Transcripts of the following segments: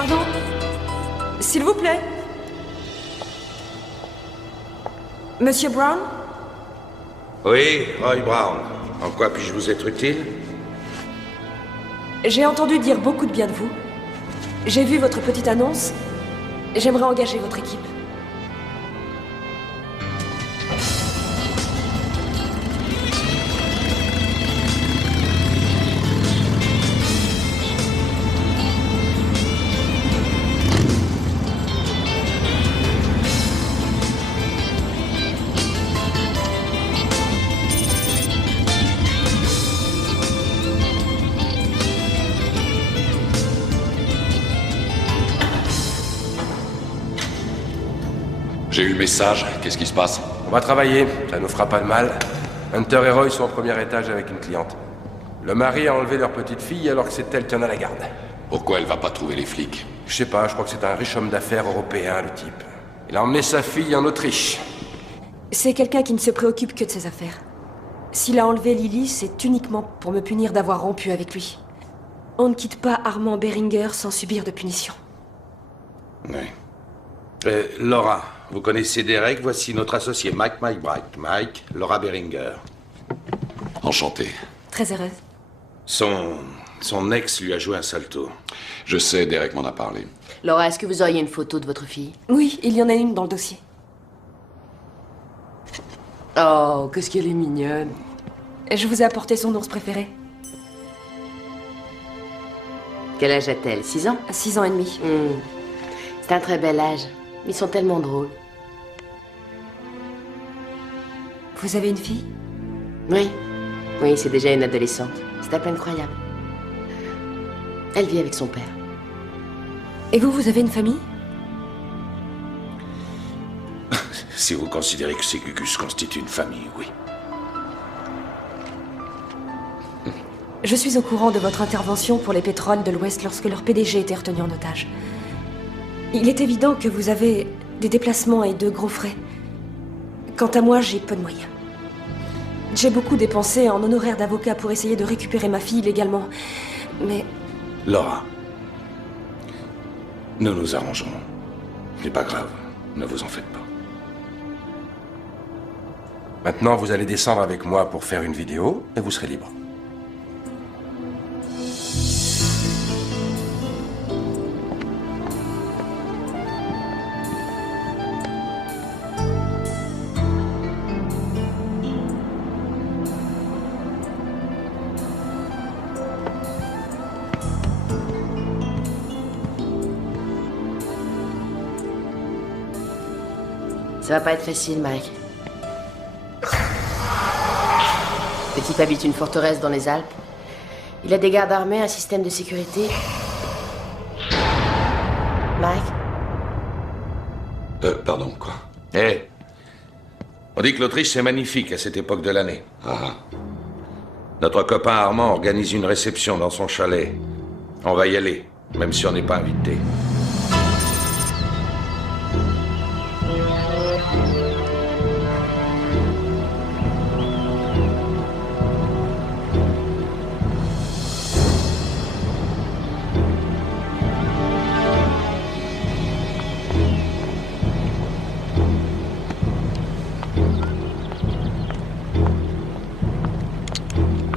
Pardon? S'il vous plaît? Monsieur Brown? Oui, Roy Brown. En quoi puis-je vous être utile? J'ai entendu dire beaucoup de bien de vous. J'ai vu votre petite annonce. J'aimerais engager votre équipe. J'ai eu le message, qu'est-ce qui se passe? On va travailler, ça nous fera pas de mal. Hunter et Roy sont au premier étage avec une cliente. Le mari a enlevé leur petite fille alors que c'est elle qui en a la garde. Pourquoi elle va pas trouver les flics? Je sais pas, je crois que c'est un riche homme d'affaires européen, le type. Il a emmené sa fille en Autriche. C'est quelqu'un qui ne se préoccupe que de ses affaires. S'il a enlevé Lily, c'est uniquement pour me punir d'avoir rompu avec lui. On ne quitte pas Armand Beringer sans subir de punition. Oui. Laura, vous connaissez Derek, voici notre associé Mike Bright. Mike, Laura Beringer. Enchanté. Très heureuse. Son ex lui a joué un sale tour. Je sais, Derek m'en a parlé. Laura, est-ce que vous auriez une photo de votre fille? Oui, il y en a une dans le dossier. Oh, qu'est-ce qu'elle est mignonne. Je vous ai apporté son ours préféré. Quel âge a-t-elle? 6 ans? 6 ans et demi. C'est un très bel âge. Ils sont tellement drôles. Vous avez une fille? Oui. Oui, c'est déjà une adolescente. C'est à peine croyable. Elle vit avec son père. Et vous avez une famille? Si vous considérez que ces Gugus constituent une famille, oui. Je suis au courant de votre intervention pour les pétroles de l'Ouest lorsque leur PDG était retenu en otage. Il est évident que vous avez des déplacements et de gros frais. Quant à moi, j'ai peu de moyens. J'ai beaucoup dépensé en honoraires d'avocat pour essayer de récupérer ma fille légalement. Mais... Laura, nous nous arrangerons. Ce n'est pas grave, ne vous en faites pas. Maintenant, vous allez descendre avec moi pour faire une vidéo et vous serez libre. Ça va pas être facile, Mike. Le type habite une forteresse dans les Alpes. Il a des gardes armés, un système de sécurité. Mike? Pardon, quoi? On dit que l'Autriche, c'est magnifique à cette époque de l'année. Ah, Notre copain Armand organise une réception dans son chalet. On va y aller, même si on n'est pas invité.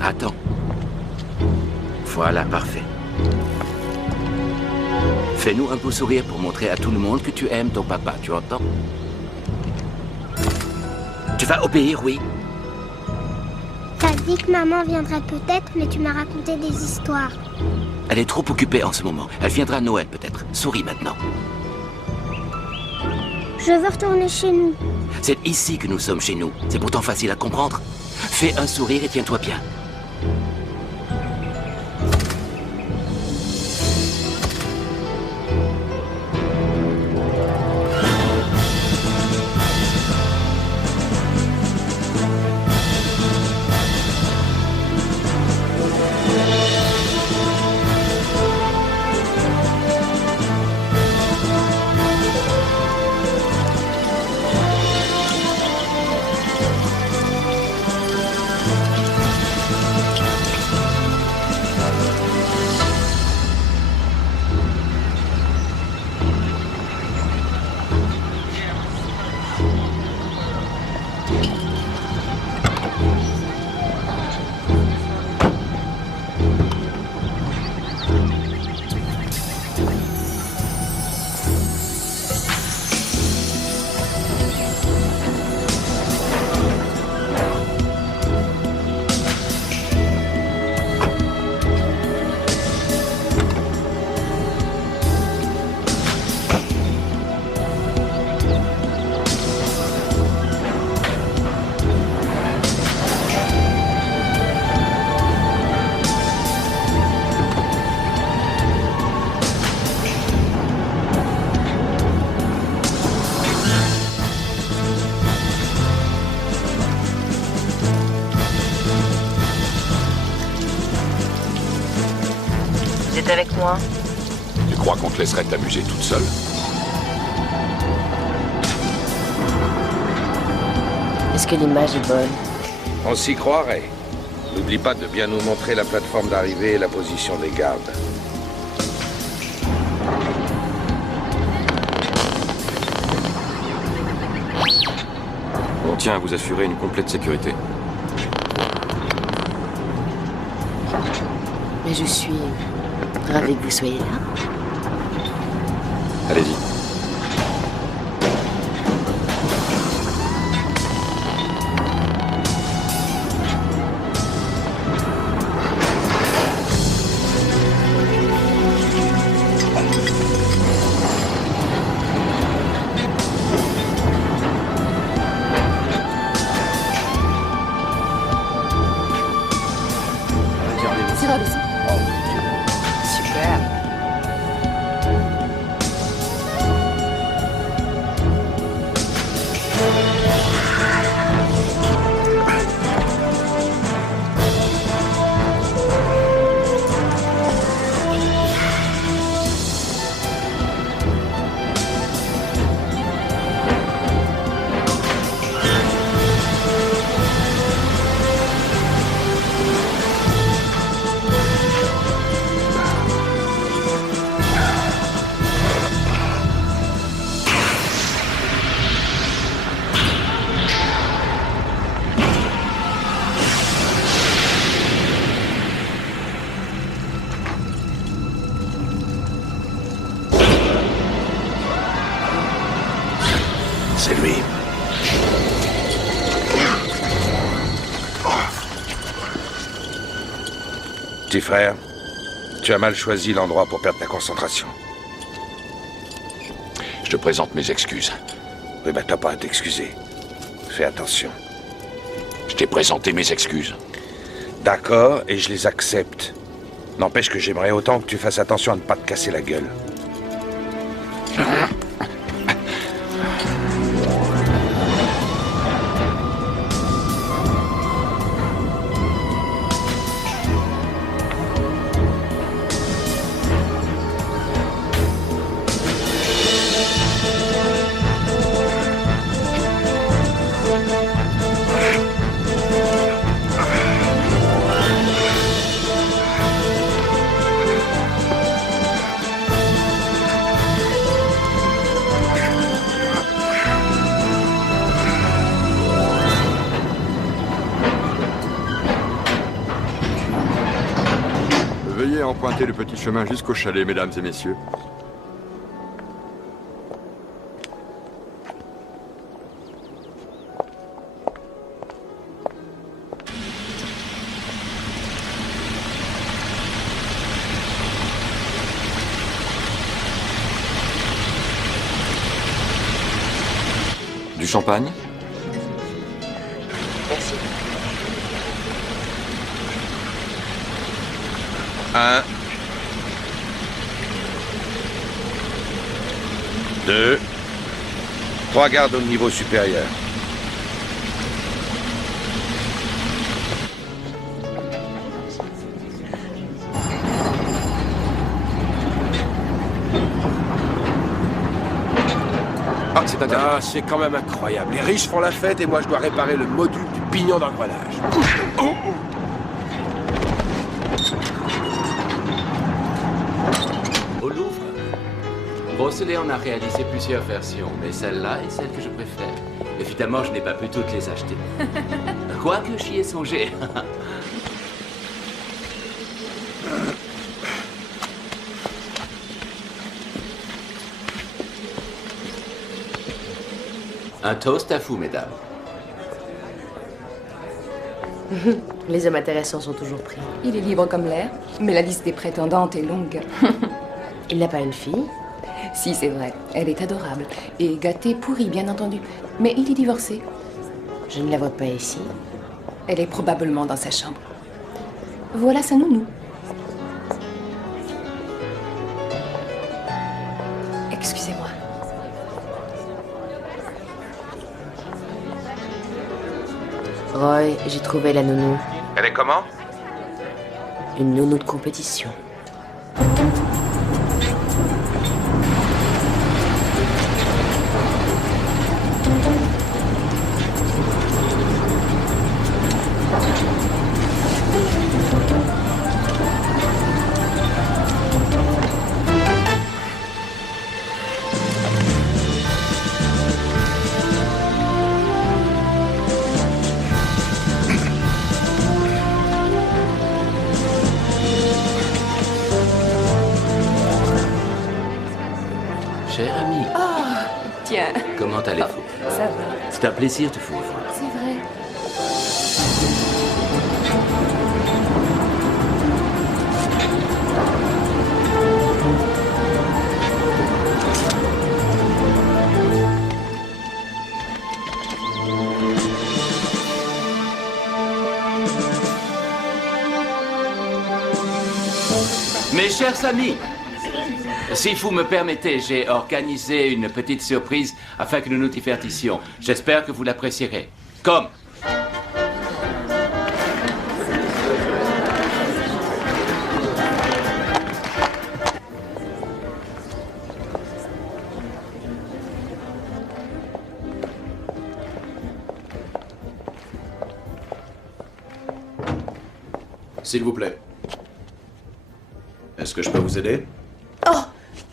Attends. Voilà, parfait. Fais-nous un beau sourire pour montrer à tout le monde que tu aimes ton papa, tu entends? Tu vas obéir, oui? T'as dit que maman viendrait peut-être, mais tu m'as raconté des histoires. Elle est trop occupée en ce moment. Elle viendra à Noël, peut-être. Souris maintenant. Je veux retourner chez nous. C'est ici que nous sommes chez nous. C'est pourtant facile à comprendre. Fais un sourire et tiens-toi bien. avec moi. Tu crois qu'on te laisserait t'amuser toute seule? Est-ce que l'image est bonne? On s'y croirait. N'oublie pas de bien nous montrer la plateforme d'arrivée et la position des gardes. On tient à vous assurer une complète sécurité. Mais je suis ravie que vous soyez là. Allez-y. Super. C'est lui. Petit frère, tu as mal choisi l'endroit pour perdre ta concentration. Je te présente mes excuses. Oui, bah t'as pas à t'excuser. Fais attention. Je t'ai présenté mes excuses. D'accord, et je les accepte. N'empêche que j'aimerais autant que tu fasses attention à ne pas te casser la gueule. Veuillez emprunter le petit chemin jusqu'au chalet, mesdames et messieurs. Du champagne? Merci. 1, 2, 3 gardes au niveau supérieur. Ah, c'est interdit. Ah, c'est quand même incroyable. Les riches font la fête et moi je dois réparer le module du pignon d'engrenage. Au Louvre, Brosselet en a réalisé plusieurs versions, mais celle-là est celle que je préfère. Évidemment, je n'ai pas pu toutes les acheter. Quoique j'y ai songé. Un toast à vous, mesdames. Les hommes intéressants sont toujours pris. Il est libre comme l'air, mais la liste des prétendantes est longue. Il n'a pas une fille? Si, c'est vrai. Elle est adorable. Et gâtée pourrie, bien entendu. Mais il est divorcé. Je ne la vois pas ici. Elle est probablement dans sa chambre. Voilà sa nounou. Excusez-moi. Roy, j'ai trouvé la nounou. Elle est comment? Une nounou de compétition. cher ami. Oh, tiens. Comment allez-vous? Ça va, C'est un plaisir de vous revoir. c'est vrai. Mes chers amis, si vous me permettez, j'ai organisé une petite surprise afin que nous nous divertissions. J'espère que vous l'apprécierez. Comme S'il vous plaît. Est-ce que je peux vous aider? Oh!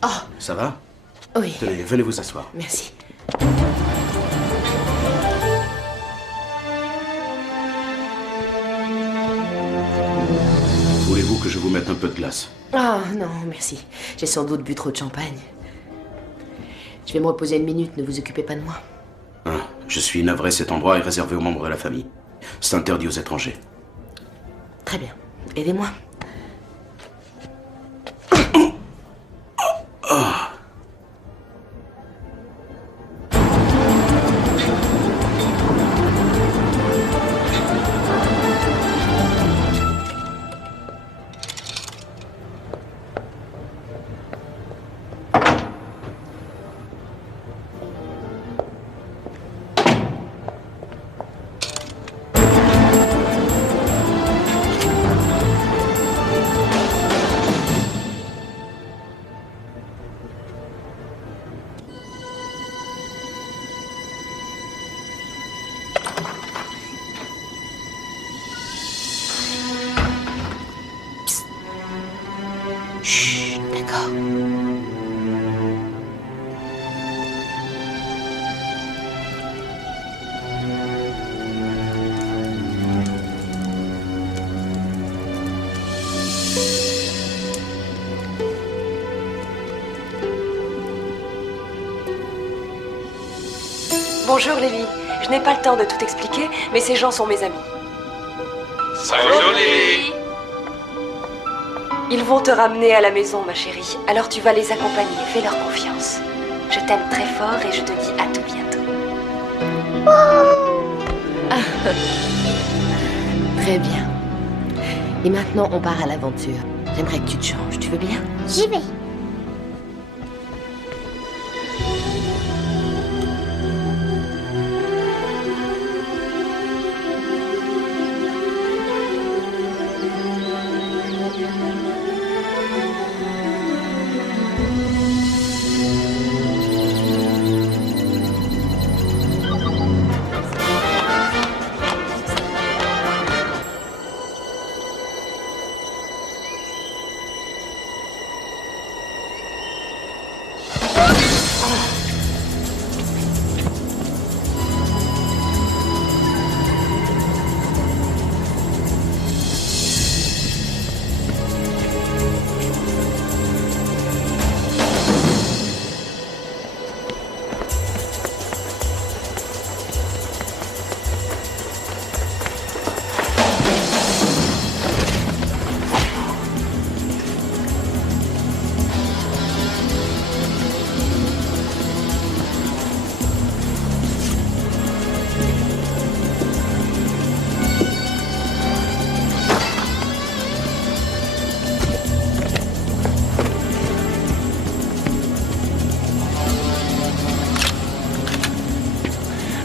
Oh! Ça va? Oui. Tenez, venez vous asseoir. Merci. Voulez-vous que je vous mette un peu de glace? Ah, non, merci. J'ai sans doute bu trop de champagne. Je vais me reposer une minute, ne vous occupez pas de moi. Ah, je suis navré, cet endroit est réservé aux membres de la famille. C'est interdit aux étrangers. Très bien. Aidez-moi. Chut, d'accord. Bonjour Lily. Je n'ai pas le temps de tout expliquer, mais ces gens sont mes amis. Bonjour Lily. Ils vont te ramener à la maison, ma chérie. Alors tu vas les accompagner, fais leur confiance. Je t'aime très fort et je te dis à tout bientôt. Très bien. Et maintenant, on part à l'aventure. J'aimerais que tu te changes, tu veux bien? J'y vais.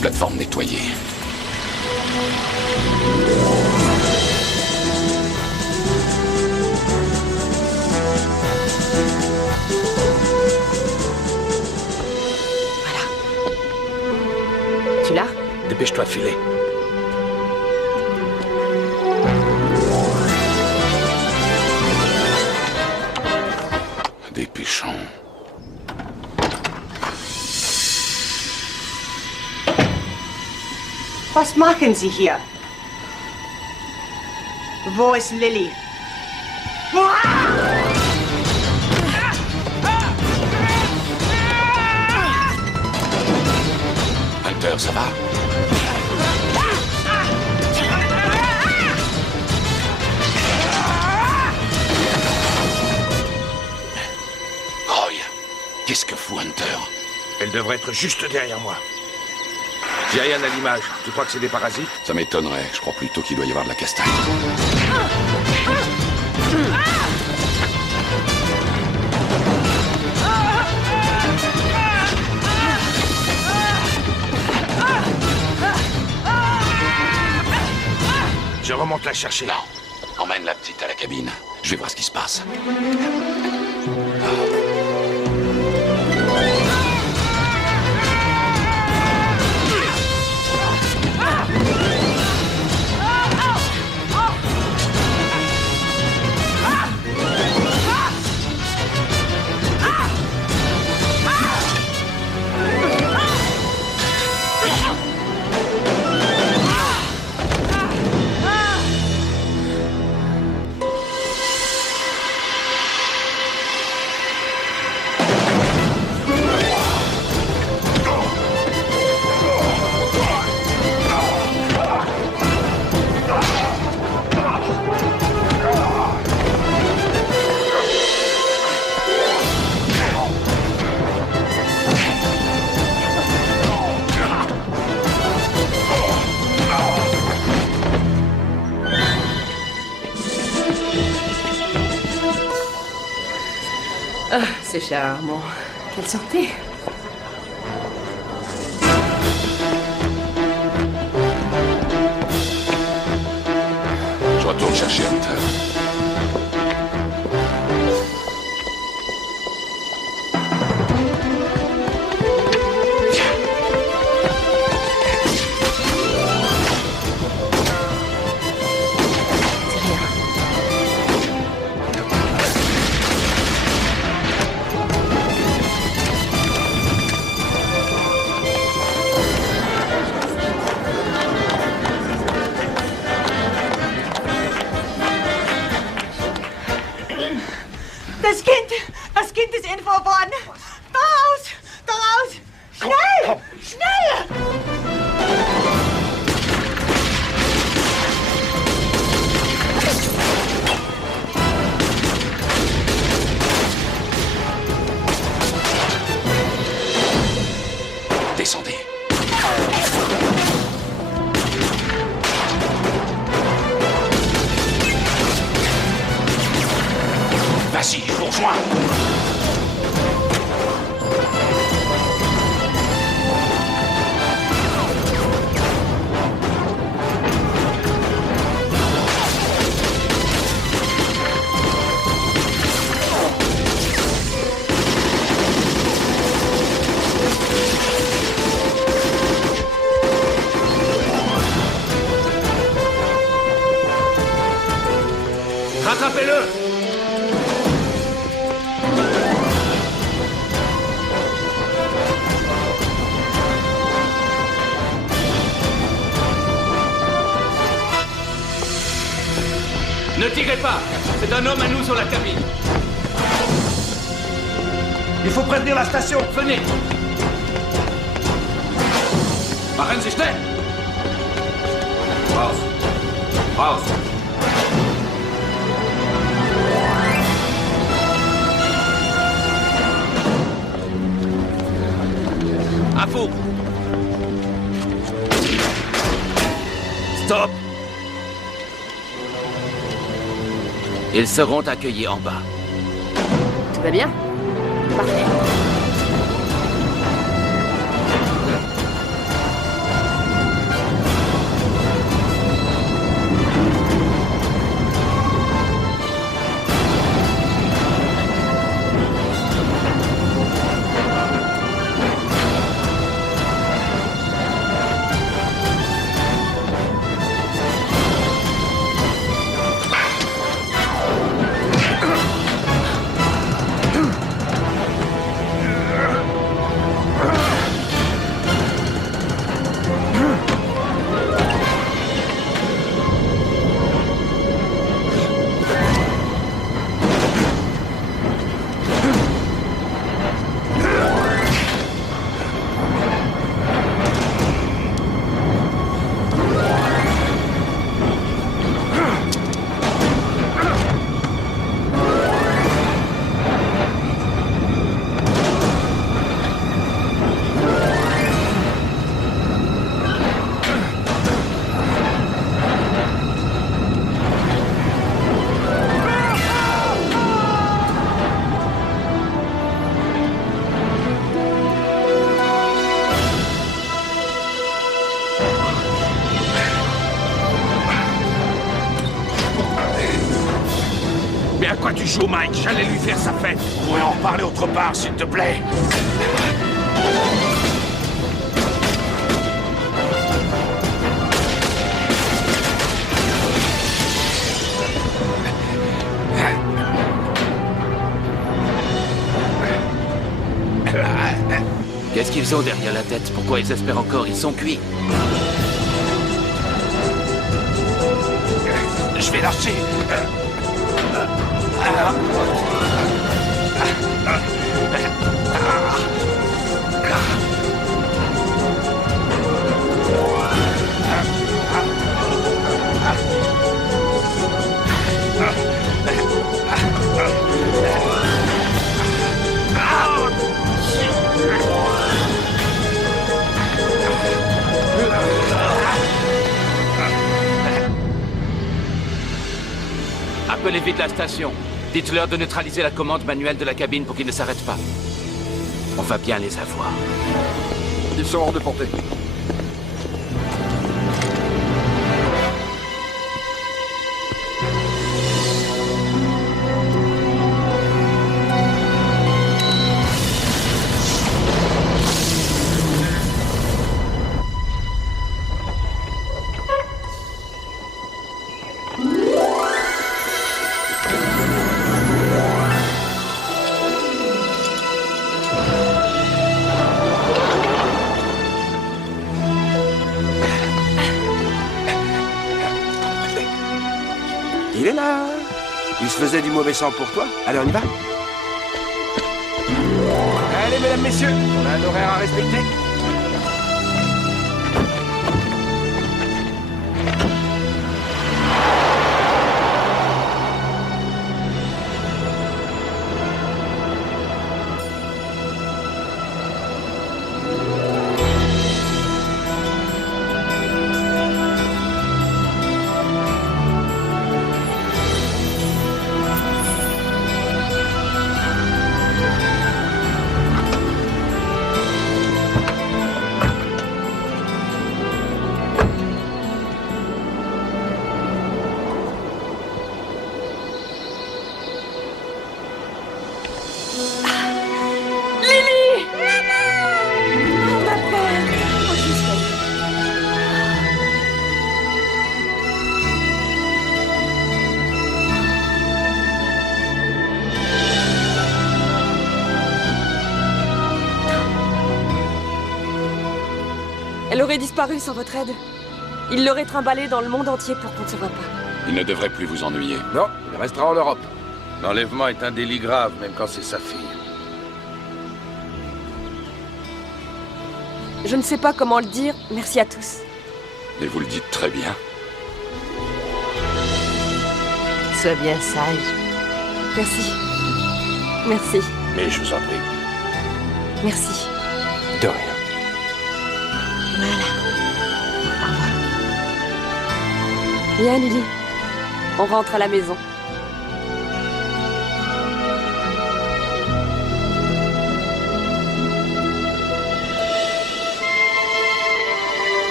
Plateforme nettoyée. Voilà. Tu l'as? Dépêche-toi de filer. Dépêchons. Was machen Sie hier? Wo ist Lily? Hunter, ça va? Roy, qu'est-ce que fout Hunter? Elle devrait être juste derrière moi. J'ai rien à l'image. Tu crois que c'est des parasites? Ça m'étonnerait. Je crois plutôt qu'il doit y avoir de la castagne. Je remonte la chercher. Non. Emmène la petite à la cabine. Je vais voir ce qui se passe. Ah, c'est charmant. Quelle santé! Je retourne chercher Hunter. Das Kind ist entführt worden. Da raus! Da raus! Schnell! Schnell! Descendez. Vas-y, je vous rejoins. Rattrapez-le! Ne tirez pas! C'est un homme à nous sur la cabine! Il faut prévenir la station! Venez! Machen Sie schnell! Raus! Raus! À vous! Stop! Ils seront accueillis en bas. Tout va bien? Parfait. joue, Mike. J'allais lui faire sa fête. On pourrait en reparler autre part, s'il te plaît. Qu'est-ce qu'ils ont derrière la tête? Pourquoi ils espèrent encore? Ils sont cuits. Je vais lâcher. Appelez vite la station. Dites-leur de neutraliser la commande manuelle de la cabine pour qu'ils ne s'arrêtent pas. On va bien les avoir. Ils sont hors de portée. Il est là. Il se faisait du mauvais sang pour toi. Allez, on y va. Allez, mesdames, messieurs, on a un horaire à respecter. Elle aurait disparu sans votre aide. Il l'aurait trimballée dans le monde entier pour qu'on ne se voit pas. Il ne devrait plus vous ennuyer. Non, il restera en Europe. L'enlèvement est un délit grave, même quand c'est sa fille. Je ne sais pas comment le dire. Merci à tous. Et vous le dites très bien. Sois bien sage. Merci. Merci. Mais je vous en prie. Merci. De rien. Voilà. Viens, Lily. On rentre à la maison.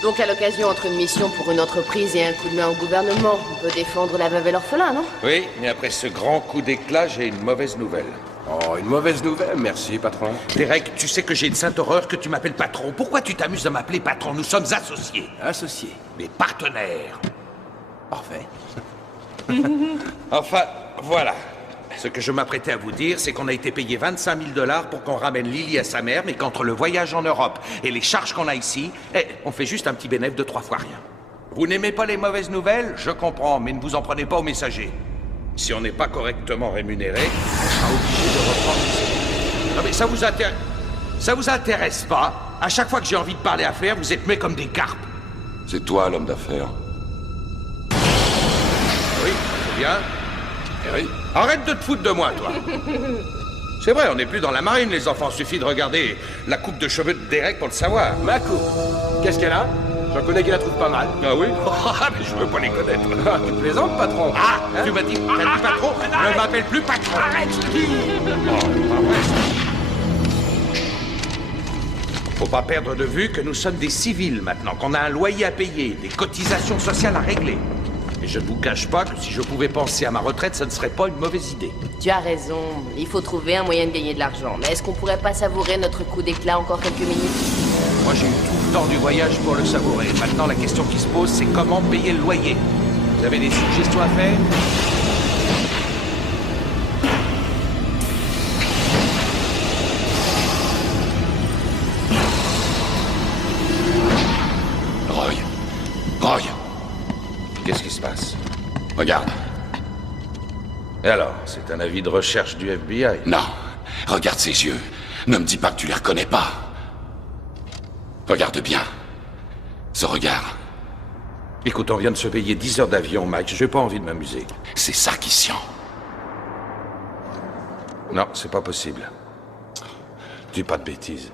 Donc à l'occasion, entre une mission pour une entreprise et un coup de main au gouvernement, on peut défendre la veuve et l'orphelin, non? Oui, mais après ce grand coup d'éclat, j'ai une mauvaise nouvelle. Oh, une mauvaise nouvelle, merci, patron. Derek, tu sais que j'ai une sainte horreur que tu m'appelles patron. Pourquoi tu t'amuses de m'appeler patron? Nous sommes associés. Associés. Mais partenaires. Parfait. Enfin, voilà. Ce que je m'apprêtais à vous dire, c'est qu'on a été payé 25 000 $ pour qu'on ramène Lily à sa mère, mais qu'entre le voyage en Europe et les charges qu'on a ici, on fait juste un petit bénéfice de 3 fois rien. Vous n'aimez pas les mauvaises nouvelles? Je comprends, mais ne vous en prenez pas aux messagers. Si on n'est pas correctement rémunéré, on sera obligé de reprendre. Non mais ça vous intéresse pas? À chaque fois que j'ai envie de parler affaires, vous êtes muets comme des carpes. C'est toi l'homme d'affaires. Oui, c'est bien. Oui. Arrête de te foutre de moi, toi. C'est vrai, on n'est plus dans la marine, les enfants. Suffit de regarder la coupe de cheveux de Derek pour le savoir. Ma coupe. Qu'est-ce qu'elle a? J'en connais qui la trouvent pas mal. Ah oui? Ah, mais je veux pas les connaître. Ah, tu plaisantes, patron? Ah, Hein? tu m'as dit patron? Ne m'appelle plus patron. Arrête, je te dis. Faut pas perdre de vue que nous sommes des civils maintenant, qu'on a un loyer à payer, des cotisations sociales à régler. Et je ne vous cache pas que si je pouvais penser à ma retraite, ce ne serait pas une mauvaise idée. Tu as raison. Il faut trouver un moyen de gagner de l'argent. Mais est-ce qu'on pourrait pas savourer notre coup d'éclat encore quelques minutes? Moi, j'ai eu tout le temps du voyage pour le savourer. Maintenant, la question qui se pose, c'est comment payer le loyer. Vous avez des suggestions à faire? Roy! Qu'est-ce qui se passe? Regarde. Et alors, c'est un avis de recherche du FBI? Non. Regarde ses yeux. Ne me dis pas que tu les reconnais pas. Regarde bien. Ce regard. Écoute, on vient de se payer 10 heures d'avion, Mike. J'ai pas envie de m'amuser. C'est Sarkissian. Non, c'est pas possible. Dis pas de bêtises.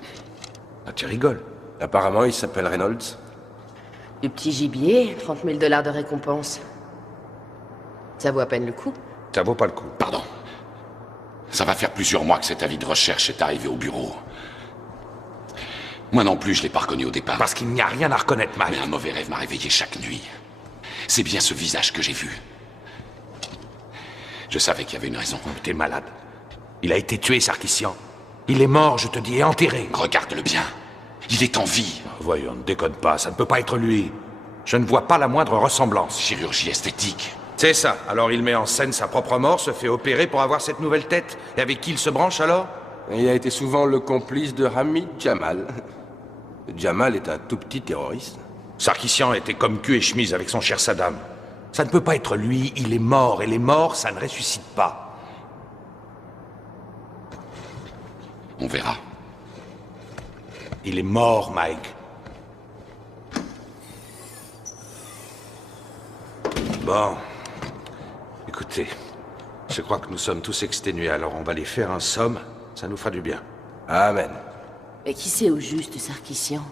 Ah, tu rigoles. Apparemment, il s'appelle Reynolds. Du petit gibier, 30 000 $ de récompense. Ça vaut à peine le coup. Ça vaut pas le coup. Pardon. Ça va faire plusieurs mois que cet avis de recherche est arrivé au bureau. Moi non plus, je l'ai pas reconnu au départ. Parce qu'il n'y a rien à reconnaître, Mike. Mais un mauvais rêve m'a réveillé chaque nuit. C'est bien ce visage que j'ai vu. Je savais qu'il y avait une raison. T'es malade. Il a été tué, Sarkissian. Il est mort, je te dis, et enterré. Regarde-le bien. Il est en vie. Voyons, ne déconne pas, ça ne peut pas être lui. Je ne vois pas la moindre ressemblance. Chirurgie esthétique. C'est ça. Alors il met en scène sa propre mort, se fait opérer pour avoir cette nouvelle tête. Et avec qui il se branche alors? Il a été souvent le complice de Hamid Jamal. Jamal est un tout petit terroriste. Sarkissian était comme cul et chemise avec son cher Saddam. Ça ne peut pas être lui, il est mort, et les morts, ça ne ressuscite pas. On verra. Il est mort, Mike. Bon. Écoutez, je crois que nous sommes tous exténués, alors on va les faire un somme, ça nous fera du bien. Amen. Mais qui c'est au juste, Sarkissian?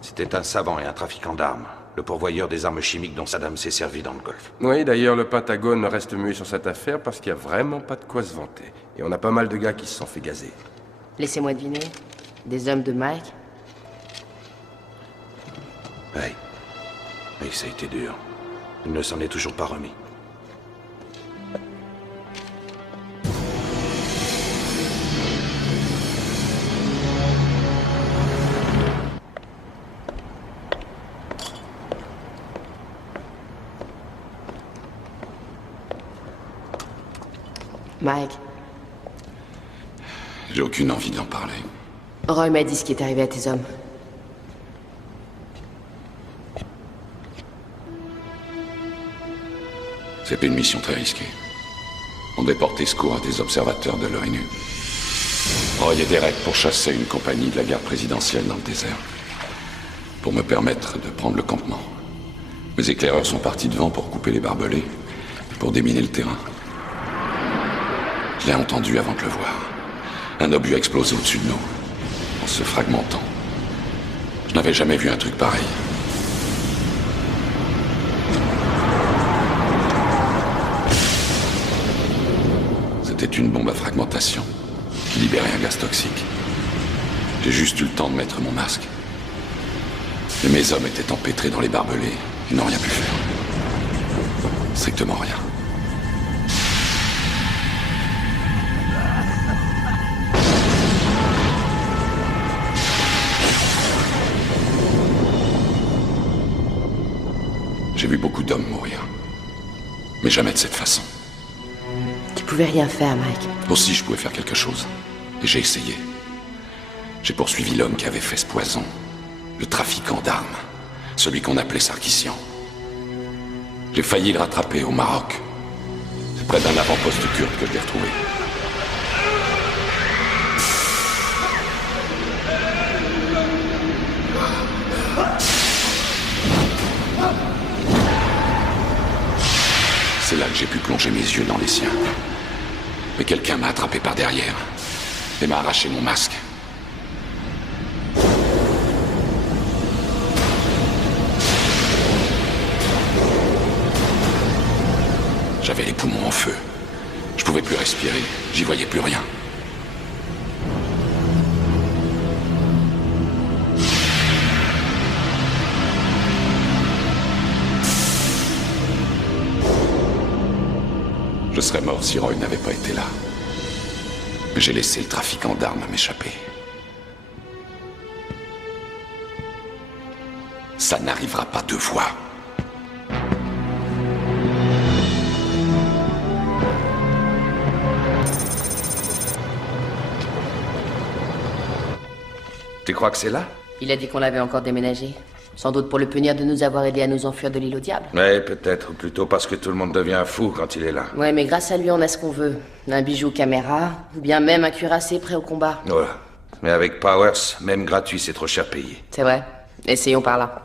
C'était un savant et un trafiquant d'armes, le pourvoyeur des armes chimiques dont Saddam s'est servi dans le Golfe. Oui, d'ailleurs, le Pentagone reste muet sur cette affaire parce qu'il n'y a vraiment pas de quoi se vanter. Et on a pas mal de gars qui se sont fait gazer. Laissez-moi deviner. Des hommes de Mike? Oui. Oui, ça a été dur. Il ne s'en est toujours pas remis. Mike. J'ai aucune envie d'en parler. Roy m'a dit ce qui est arrivé à tes hommes. C'était une mission très risquée. On devait porter secours à des observateurs de l'ONU. Roy et Derek pourchassaient une compagnie de la garde présidentielle dans le désert. Pour me permettre de prendre le campement. Mes éclaireurs sont partis devant pour couper les barbelés, pour déminer le terrain. Je l'ai entendu avant de le voir. Un obus a explosé au-dessus de nous, en se fragmentant. Je n'avais jamais vu un truc pareil. C'était une bombe à fragmentation qui libérait un gaz toxique. J'ai juste eu le temps de mettre mon masque. Et mes hommes étaient empêtrés dans les barbelés. Ils n'ont rien pu faire. Strictement rien. J'ai vu beaucoup d'hommes mourir. Mais jamais de cette façon. Tu pouvais rien faire, Mike. Aussi, je pouvais faire quelque chose. Et j'ai essayé. J'ai poursuivi l'homme qui avait fait ce poison. Le trafiquant d'armes. Celui qu'on appelait Sarkissian. J'ai failli le rattraper au Maroc. C'est près d'un avant-poste kurde que je l'ai retrouvé. C'est là que j'ai pu plonger mes yeux dans les siens. Mais quelqu'un m'a attrapé par derrière et m'a arraché mon masque. feu. Je pouvais plus respirer, j'y voyais plus rien. Je serais mort si Roy n'avait pas été là. Mais j'ai laissé le trafiquant d'armes m'échapper. Ça n'arrivera pas deux fois. Tu crois que c'est là? Il a dit qu'on l'avait encore déménagé. Sans doute pour le punir de nous avoir aidés à nous enfuir de l'île au diable. Ouais, peut-être. Ou plutôt parce que tout le monde devient fou quand il est là. Ouais, mais grâce à lui, on a ce qu'on veut. Un bijou caméra, ou bien même un cuirassé prêt au combat. Voilà. Mais avec Powers, même gratuit, c'est trop cher payé. C'est vrai. Essayons par là.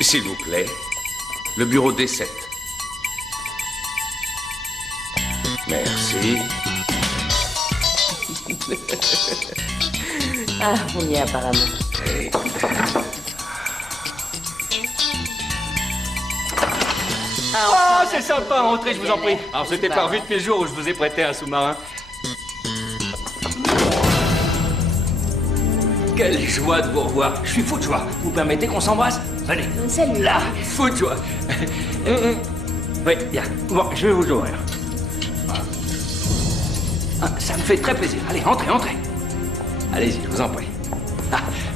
S'il vous plaît, le bureau D7. Merci. Ah, on y est apparemment. Hey. Ah, c'est sympa, entrez, je vous en prie. Alors, c'était pas revu depuis le jour où je vous ai prêté un sous-marin. Quelle joie de vous revoir. Je suis fou de joie. Vous permettez qu'on s'embrasse? Venez. Salut. Là, fou de joie. Oui, bien. Bon, je vais vous ouvrir. Ah, ça me fait très plaisir. Allez, entrez, entrez. Allez-y, je vous en prie.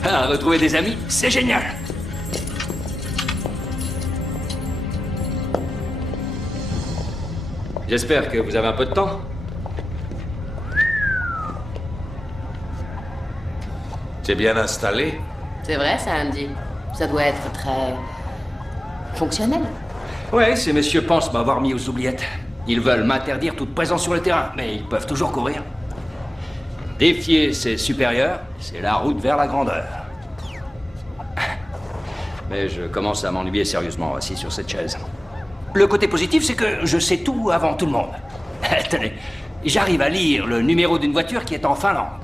Retrouver des amis, c'est génial. J'espère que vous avez un peu de temps. C'est bien installé? C'est vrai, ça, Andy. Ça doit être très... fonctionnel. Ouais, ces messieurs pensent m'avoir mis aux oubliettes. Ils veulent m'interdire toute présence sur le terrain, mais ils peuvent toujours courir. Défier ses supérieurs, c'est la route vers la grandeur. Mais je commence à m'ennuyer sérieusement assis sur cette chaise. Le côté positif, c'est que je sais tout avant tout le monde. Tenez, j'arrive à lire le numéro d'une voiture qui est en Finlande.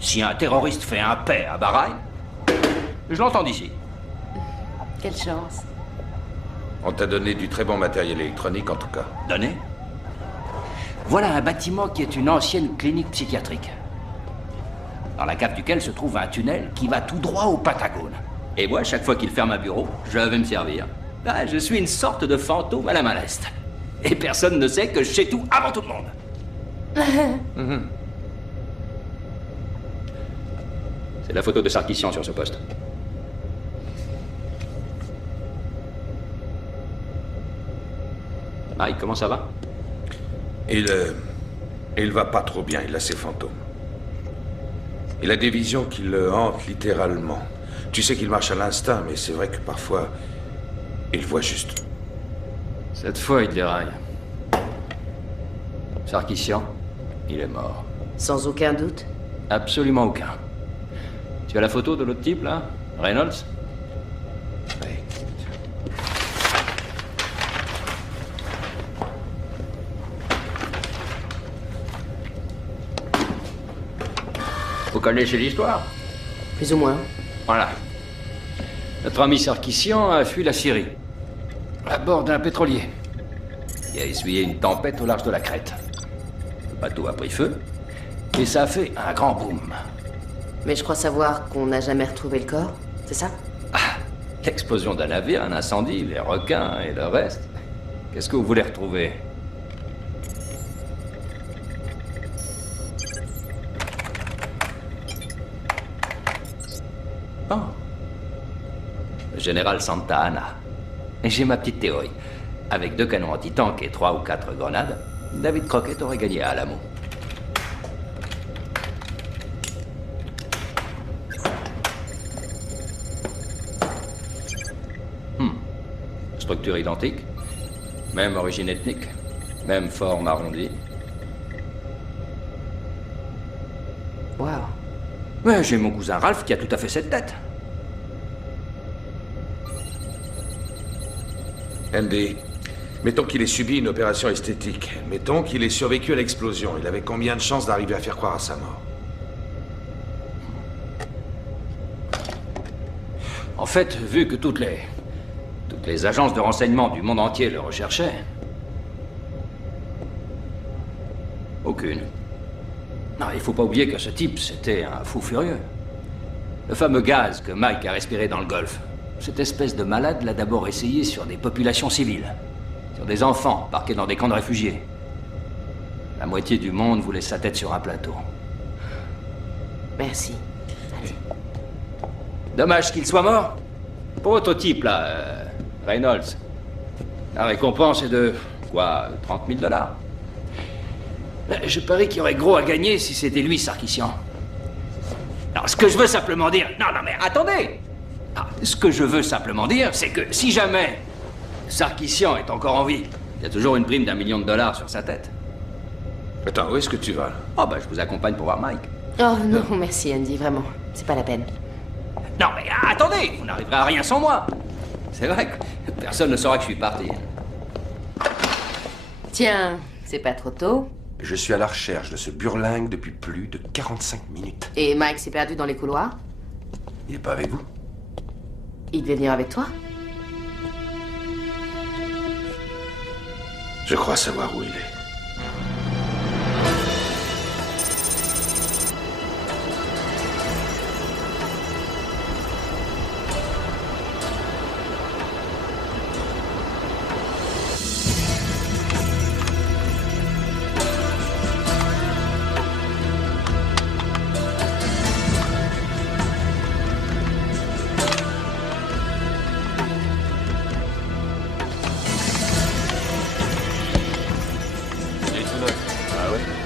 Si un terroriste fait un paix à Bahreïn, je l'entends d'ici. Quelle chance. On t'a donné du très bon matériel électronique, en tout cas. Donné? Voilà un bâtiment qui est une ancienne clinique psychiatrique. Dans la cave duquel se trouve un tunnel qui va tout droit au Patagone. Et moi, chaque fois qu'il ferme un bureau, je vais me servir. Ah, je suis une sorte de fantôme à la main leste. Et personne ne sait que je sais tout avant tout le monde. C'est la photo de Sarkissian sur ce poste. Mike, comment ça va? Il va pas trop bien, il a ses fantômes. Il a des visions qui le hantent littéralement. Tu sais qu'il marche à l'instinct, mais c'est vrai que parfois, il voit juste. Cette fois, il déraille. Sarkissian, il est mort. Sans aucun doute? Absolument aucun. Tu as la photo de l'autre type, là? Reynolds? Oui. Vous connaissez l'histoire? Plus ou moins. Voilà. Notre ami Sarkissian a fui la Syrie, à bord d'un pétrolier. Il a essuyé une tempête au large de la Crète. Le bateau a pris feu, et ça a fait un grand boom. Mais je crois savoir qu'on n'a jamais retrouvé le corps, c'est ça? Ah, l'explosion d'un navire, un incendie, les requins et le reste. Qu'est-ce que vous voulez retrouver? Oh. Le général Santa Anna. Et j'ai ma petite théorie. Avec 2 canons anti-tank et 3 ou 4 grenades, David Crockett aurait gagné à Alamo. Structure identique, même origine ethnique, même forme arrondie. Ouais, j'ai mon cousin Ralph qui a tout à fait cette tête. Andy, mettons qu'il ait subi une opération esthétique. Mettons qu'il ait survécu à l'explosion. Il avait combien de chances d'arriver à faire croire à sa mort? En fait, vu que toutes les agences de renseignement du monde entier le recherchaient, aucune. Non, il faut pas oublier que ce type, c'était un fou furieux. Le fameux gaz que Mike a respiré dans le Golfe. Cette espèce de malade l'a d'abord essayé sur des populations civiles. Sur des enfants parqués dans des camps de réfugiés. La moitié du monde voulait sa tête sur un plateau. Merci. Dommage qu'il soit mort. Pour votre type, là, Reynolds, la récompense est de, quoi, 30 000 $. Je parie qu'il y aurait gros à gagner si c'était lui, Sarkissian. Alors, ce que je veux simplement dire... Non, mais attendez! Ce que je veux simplement dire, c'est que si jamais Sarkissian est encore en vie, il y a toujours une prime d'1 million $ sur sa tête. Attends, où est-ce que tu vas, là? Oh, bah, je vous accompagne pour voir Mike. Oh non, merci Andy, vraiment. C'est pas la peine. Non, mais attendez! Vous n'arriverez à rien sans moi! C'est vrai que personne ne saura que je suis parti. Tiens, c'est pas trop tôt. Je suis à la recherche de ce burlingue depuis plus de 45 minutes. Et Mike s'est perdu dans les couloirs? Il est pas avec vous? Il devait venir avec toi? Je crois savoir où il est.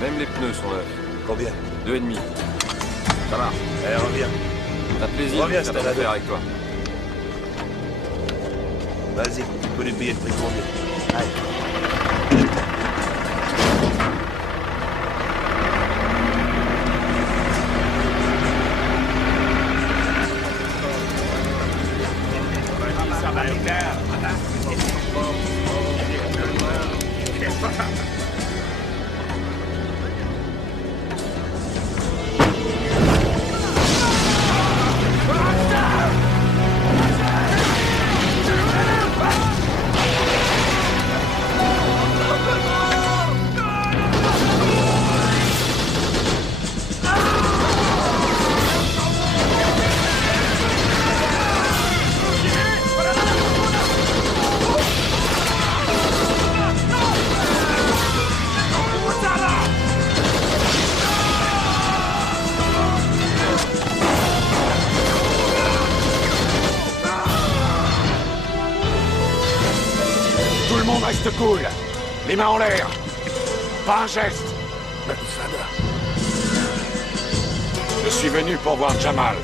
Même les pneus sont neufs. Combien? 2,5. Ça marche. Allez, reviens. Un plaisir Reviens, de c'est faire affaire avec toi. Vas-y, tu peux lui payer le prix qu'on dit. Allez. Ça va être clair. Reste cool. Les mains en l'air. Pas un geste. Je suis venu pour voir Jamal.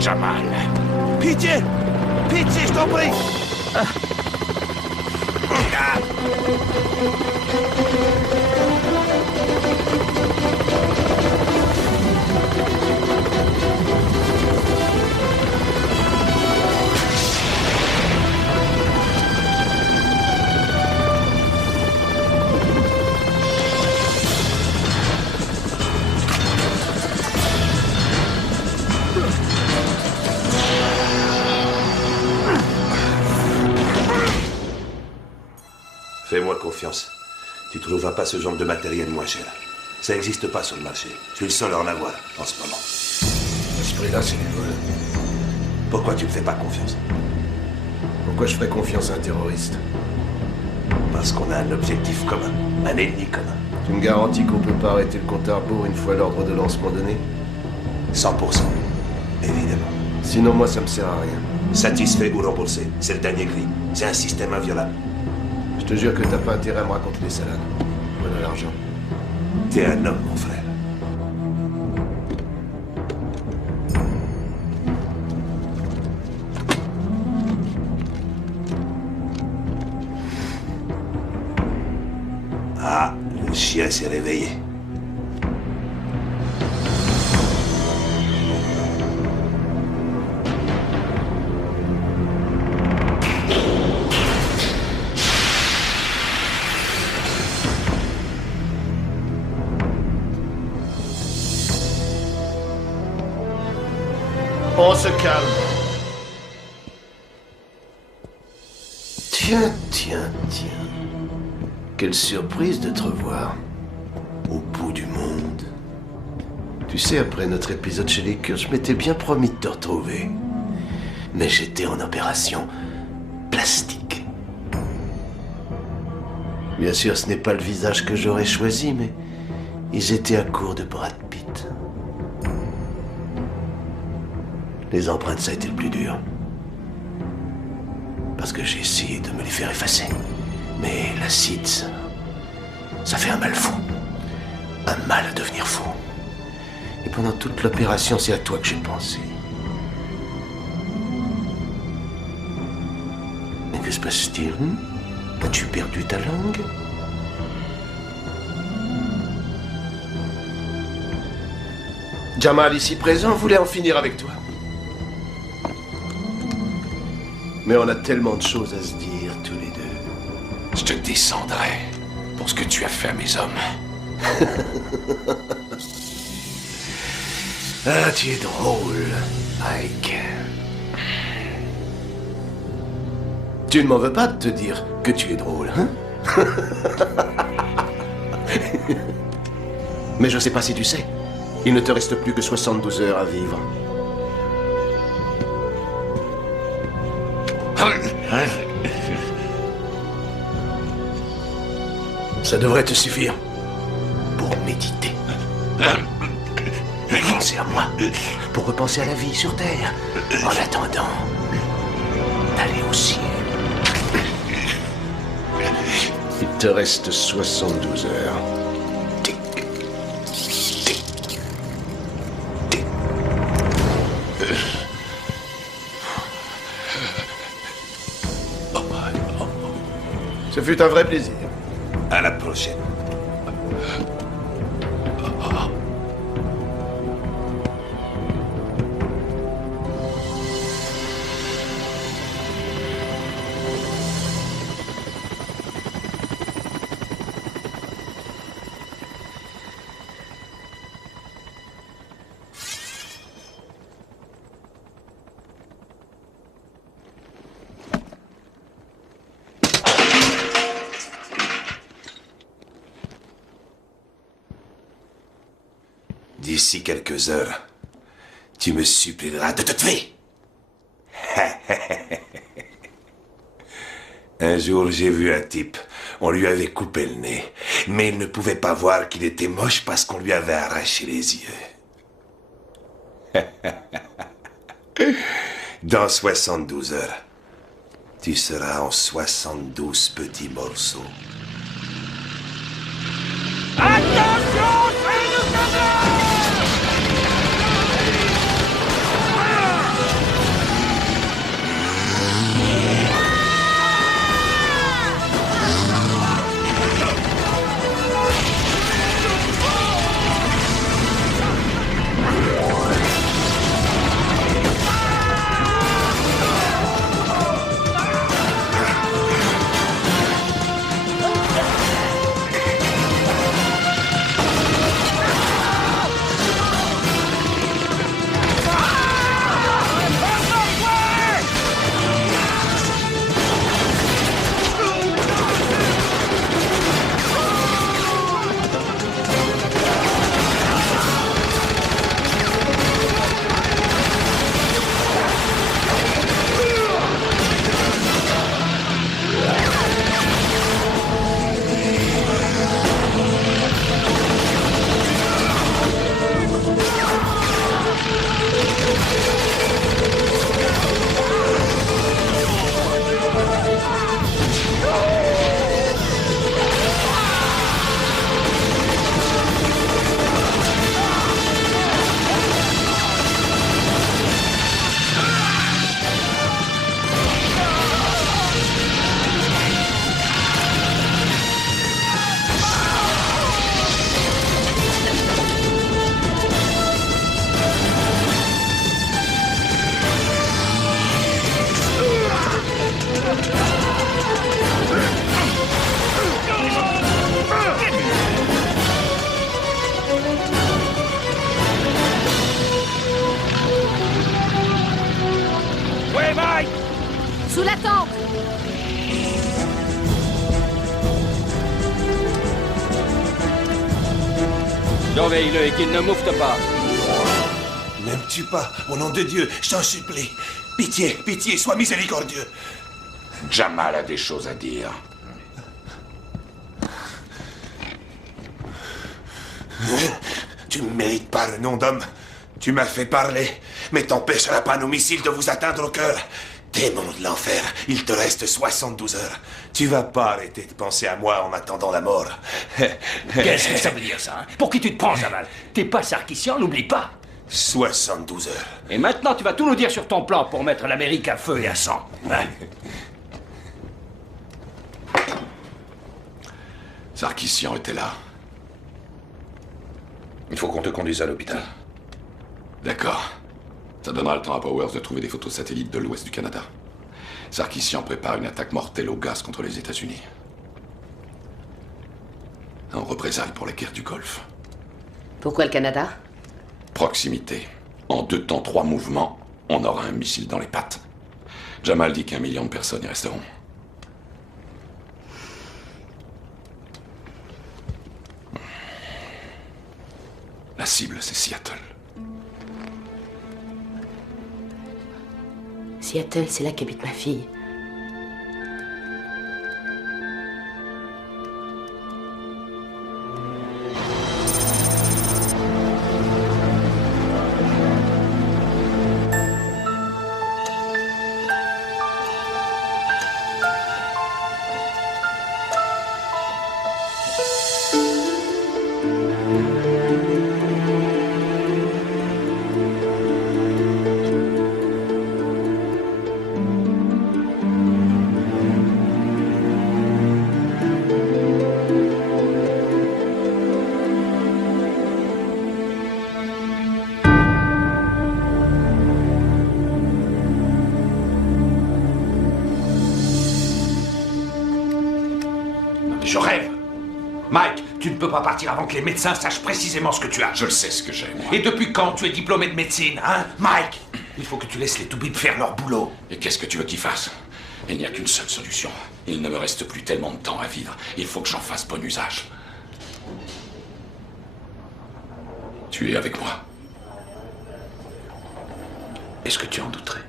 Jamal. Pitié! Pitié, je t'en prie! Fais-moi confiance. Tu trouveras pas ce genre de matériel moins cher. Ça n'existe pas sur le marché. Je suis le seul à en avoir en ce moment. À ce prix-là, c'est du vol. Pourquoi tu me fais pas confiance? Pourquoi je ferais confiance à un terroriste? Parce qu'on a un objectif commun, un ennemi commun. Tu me garantis qu'on peut pas arrêter le compte à rebours une fois l'ordre de lancement donné? 100%, évidemment. Sinon, moi, ça me sert à rien. Satisfait ou remboursé, c'est le dernier cri. C'est un système inviolable. Je te jure que t'as pas intérêt à me raconter des salades. Voilà l'argent. T'es un homme, mon frère. Ah, le chien s'est réveillé. On se calme. Tiens. Quelle surprise de te revoir. Au bout du monde. Tu sais, après notre épisode chez les Kurdes, je m'étais bien promis de te retrouver. Mais j'étais en opération plastique. Bien sûr, ce n'est pas le visage que j'aurais choisi, mais ils étaient à court de Brad Pitt. Les empreintes, ça a été le plus dur. Parce que j'ai essayé de me les faire effacer. Mais l'acide, ça fait un mal fou. Un mal à devenir fou. Et pendant toute l'opération, c'est à toi que j'ai pensé. Mais que se passe-t-il? As-tu perdu ta langue? Jamal, ici présent, voulait en finir avec toi. Mais on a tellement de choses à se dire, tous les deux. Je te descendrai pour ce que tu as fait à mes hommes. Ah, tu es drôle, Ike. Tu ne m'en veux pas de te dire que tu es drôle, hein? Mais je sais pas si tu sais. Il ne te reste plus que 72 heures à vivre. Ça devrait te suffire pour méditer. Pour penser à moi. Pour repenser à la vie sur Terre. En attendant d'aller au ciel. Il te reste 72 heures. Tic. Tic. Tic. Ce fut un vrai plaisir. À la prochaine. D'ici quelques heures, tu me supplieras de te tuer. Un jour, j'ai vu un type. On lui avait coupé le nez. Mais il ne pouvait pas voir qu'il était moche parce qu'on lui avait arraché les yeux. Dans 72 heures, tu seras en 72 petits morceaux. Attention, c'est le canard! Sous la tente! Surveille-le et qu'il ne moufte pas. Ne me tue pas, au nom de Dieu, je t'en supplie. Pitié, pitié, sois miséricordieux. Jamal a des choses à dire. Tu ne mérites pas le nom d'homme. Tu m'as fait parler, mais t'empêchera pas nos missiles de vous atteindre au cœur. Démon de l'enfer, il te reste 72 heures. Tu vas pas arrêter de penser à moi en attendant la mort. Qu'est-ce que ça veut dire, ça, hein? Pour qui tu te prends, Jamal? T'es pas Sarkissian, n'oublie pas. 72 heures. Et maintenant, tu vas tout nous dire sur ton plan pour mettre l'Amérique à feu et à sang. Hein? Sarkissian était là. Il faut qu'on te conduise à l'hôpital. D'accord. Ça donnera le temps à Powers de trouver des photos satellites de l'ouest du Canada. Sarkissian prépare une attaque mortelle au gaz contre les États-Unis. En représailles pour la guerre du Golfe. Pourquoi le Canada? Proximité. En 2 temps, 3 mouvements, on aura un missile dans les pattes. Jamal dit qu'1 million de personnes y resteront. La cible, c'est Seattle. Seattle, c'est là qu'habite ma fille. Je rêve. Mike, tu ne peux pas partir avant que les médecins sachent précisément ce que tu as. Je le sais ce que j'ai, moi. Et depuis quand tu es diplômé de médecine, hein, Mike? Il faut que tu laisses les toubibs faire leur boulot. Et qu'est-ce que tu veux qu'ils fassent? Il n'y a qu'une seule solution. Il ne me reste plus tellement de temps à vivre. Il faut que j'en fasse bon usage. Tu es avec moi. Est-ce que tu en douterais?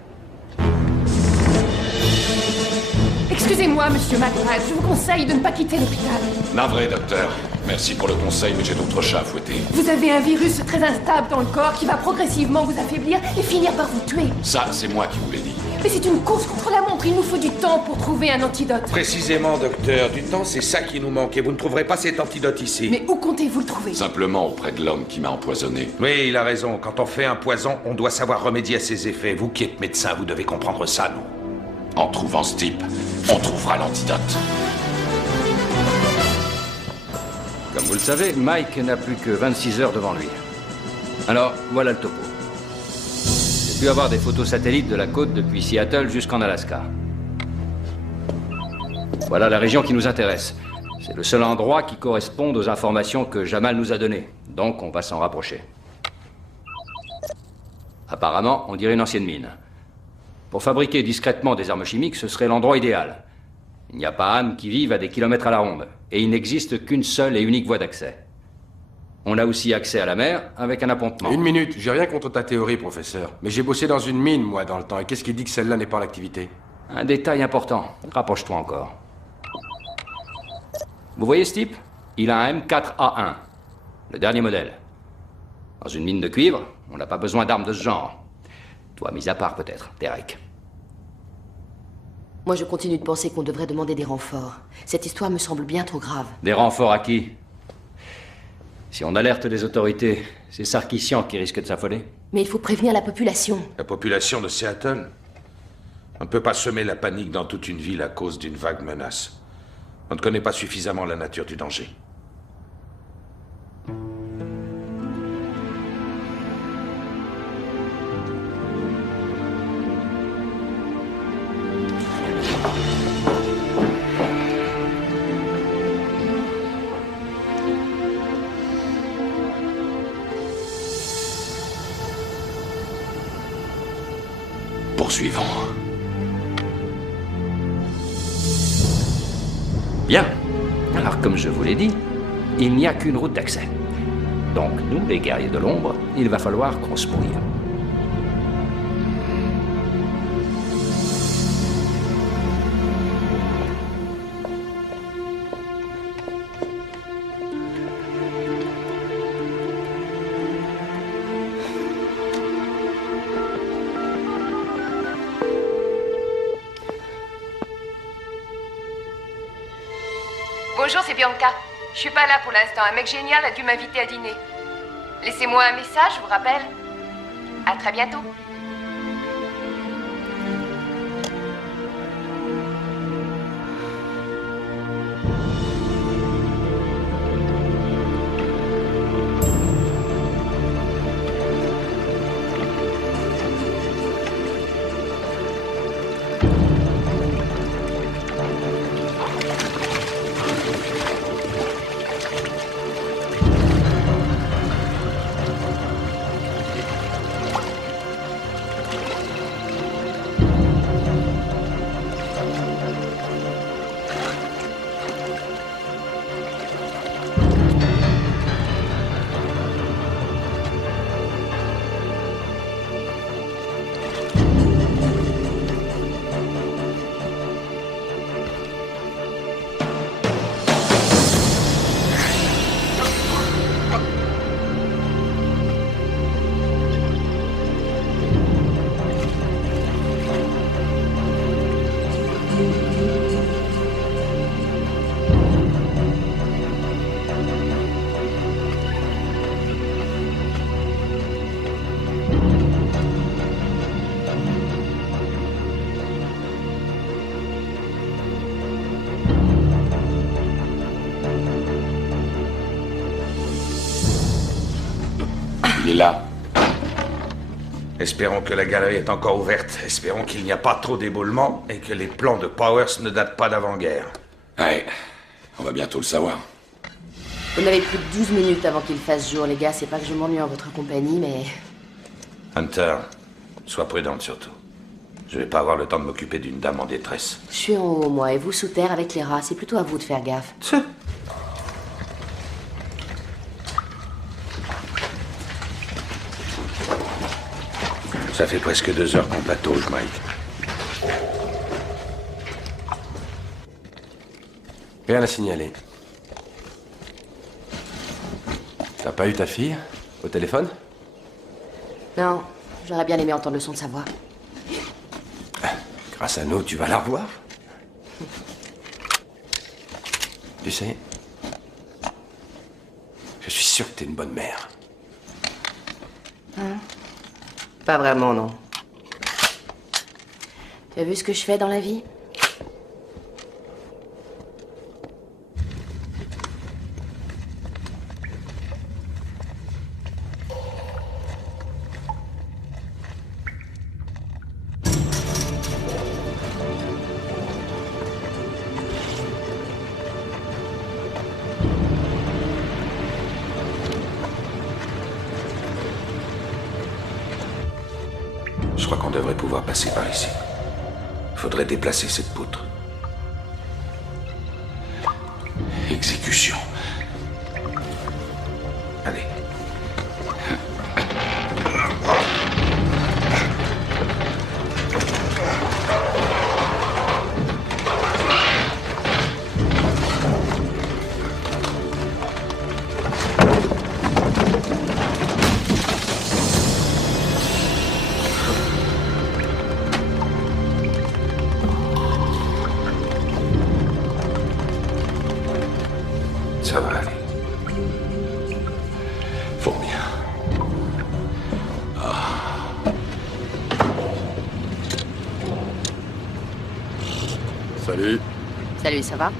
Excusez-moi, monsieur McBride, je vous conseille de ne pas quitter l'hôpital. Navré, docteur. Merci pour le conseil, mais j'ai d'autres chats à fouetter. Vous avez un virus très instable dans le corps qui va progressivement vous affaiblir et finir par vous tuer. Ça, c'est moi qui vous l'ai dit. Mais c'est une course contre la montre, il nous faut du temps pour trouver un antidote. Précisément, docteur. Du temps, c'est ça qui nous manque et vous ne trouverez pas cet antidote ici. Mais où comptez-vous le trouver? Simplement auprès de l'homme qui m'a empoisonné. Oui, il a raison. Quand on fait un poison, on doit savoir remédier à ses effets. Vous qui êtes médecin, vous devez comprendre ça, non? En trouvant ce type, on trouvera l'antidote. Comme vous le savez, Mike n'a plus que 26 heures devant lui. Alors, voilà le topo. J'ai pu avoir des photos satellites de la côte depuis Seattle jusqu'en Alaska. Voilà la région qui nous intéresse. C'est le seul endroit qui correspond aux informations que Jamal nous a données. Donc, on va s'en rapprocher. Apparemment, on dirait une ancienne mine. Pour fabriquer discrètement des armes chimiques, ce serait l'endroit idéal. Il n'y a pas âme qui vive à des kilomètres à la ronde. Et il n'existe qu'une seule et unique voie d'accès. On a aussi accès à la mer avec un appontement. Une minute, j'ai rien contre ta théorie, professeur. Mais j'ai bossé dans une mine, moi, dans le temps. Et qu'est-ce qui dit que celle-là n'est pas en activité? Un détail important. Rapproche-toi encore. Vous voyez ce type? Il a un M4A1. Le dernier modèle. Dans une mine de cuivre, on n'a pas besoin d'armes de ce genre. Toi, mis à part peut-être, Derek. Moi, je continue de penser qu'on devrait demander des renforts. Cette histoire me semble bien trop grave. Des renforts à qui? Si on alerte les autorités, c'est Sarkissian qui risque de s'affoler. Mais il faut prévenir la population. La population de Seattle? On ne peut pas semer la panique dans toute une ville à cause d'une vague menace. On ne connaît pas suffisamment la nature du danger. Poursuivons. Bien. Alors, comme je vous l'ai dit, il n'y a qu'une route d'accès. Donc, nous, les guerriers de l'ombre, il va falloir qu'on se mouille. Bonjour, c'est Bianca. Je suis pas là pour l'instant. Un mec génial a dû m'inviter à dîner. Laissez-moi un message, je vous rappelle. À très bientôt. Il est là. Espérons que la galerie est encore ouverte. Espérons qu'il n'y a pas trop d'éboulements et que les plans de Powers ne datent pas d'avant-guerre. Ouais, on va bientôt le savoir. Vous n'avez plus de 12 minutes avant qu'il fasse jour, les gars. C'est pas que je m'ennuie en votre compagnie, mais... Hunter, sois prudente surtout. Je vais pas avoir le temps de m'occuper d'une dame en détresse. Je suis en haut, moi, et vous sous terre avec les rats. C'est plutôt à vous de faire gaffe. Ça fait presque 2 heures qu'on patauge, Mike. Rien à signaler. T'as pas eu ta fille au téléphone? Non, j'aurais bien aimé entendre le son de sa voix. Grâce à nous, tu vas la revoir. Tu sais, je suis sûr que t'es une bonne mère. Hein? Pas vraiment, non. Tu as vu ce que je fais dans la vie? Je crois qu'on devrait pouvoir passer par ici. Faudrait déplacer cette poutre. Exécution. Allez. Ça va aller. Faut bien. Salut. Salut, ça va?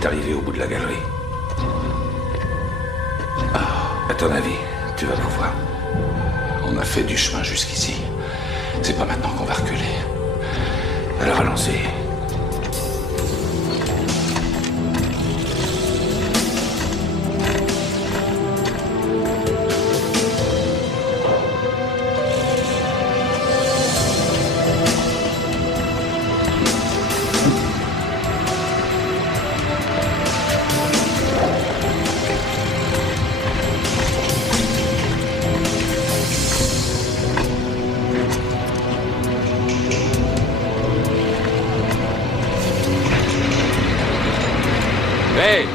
est arrivé au bout de la galerie. À ton avis, tu vas pouvoir? On a fait du chemin jusqu'ici. C'est pas maintenant qu'on va reculer. Alors allons-y. Hey!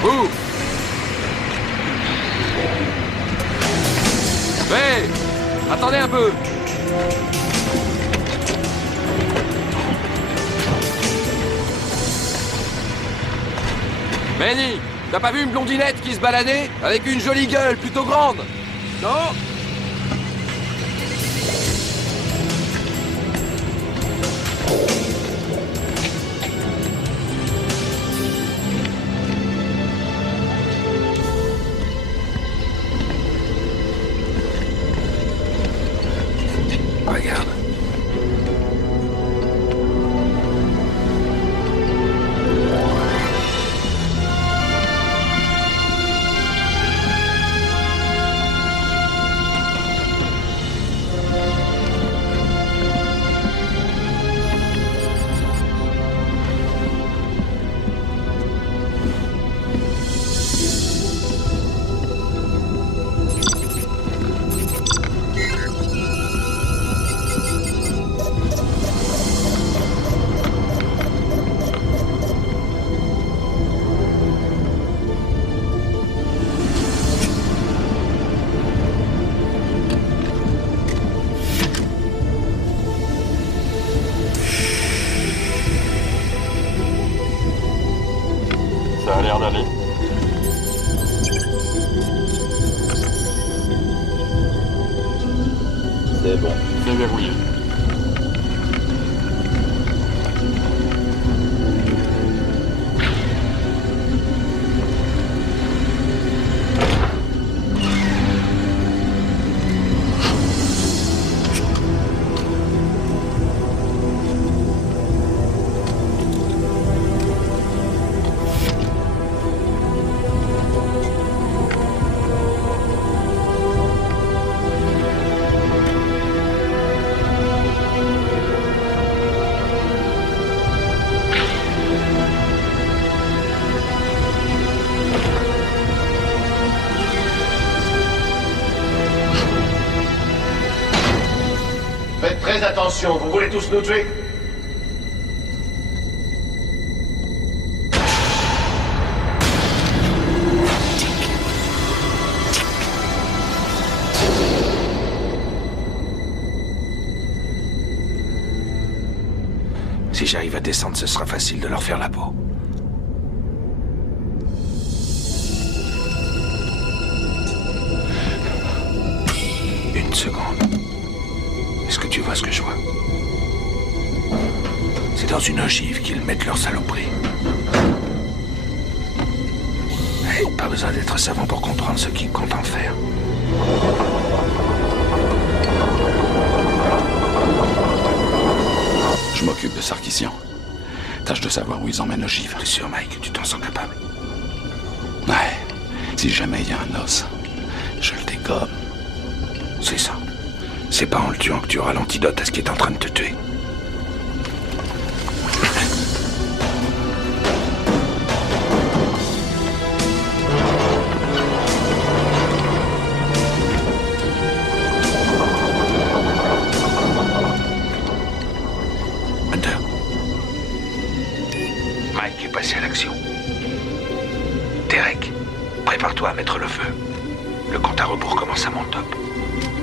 Vous! Hey! Attendez un peu! Manny, t'as pas vu une blondinette qui se baladait? Avec une jolie gueule plutôt grande? Non? Regarde. Ça a l'air d'aller. C'est bon. C'est verrouillé. Faites très attention, vous voulez tous nous tuer? Si j'arrive à descendre, ce sera facile de leur faire la peau. Une seconde. Est-ce que tu vois ce que je vois? C'est dans une ogive qu'ils mettent leur saloperie. Hey, pas besoin d'être savant pour comprendre ce qu'ils comptent en faire. Je m'occupe de Sarkissian. Tâche de savoir où ils emmènent l'ogive. T'es sûr, Mike, tu t'en sens capable? Ouais. Si jamais il y a un os, je le dégomme. C'est ça. C'est pas en le tuant que tu auras l'antidote à ce qui est en train de te tuer. Hunter. Mike est passé à l'action. Derek, prépare-toi à mettre le feu. Le compte à rebours commence à mon top.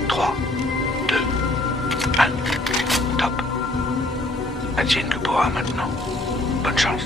3, 2, 1. Top. Advienne que pourra maintenant. Bonne chance.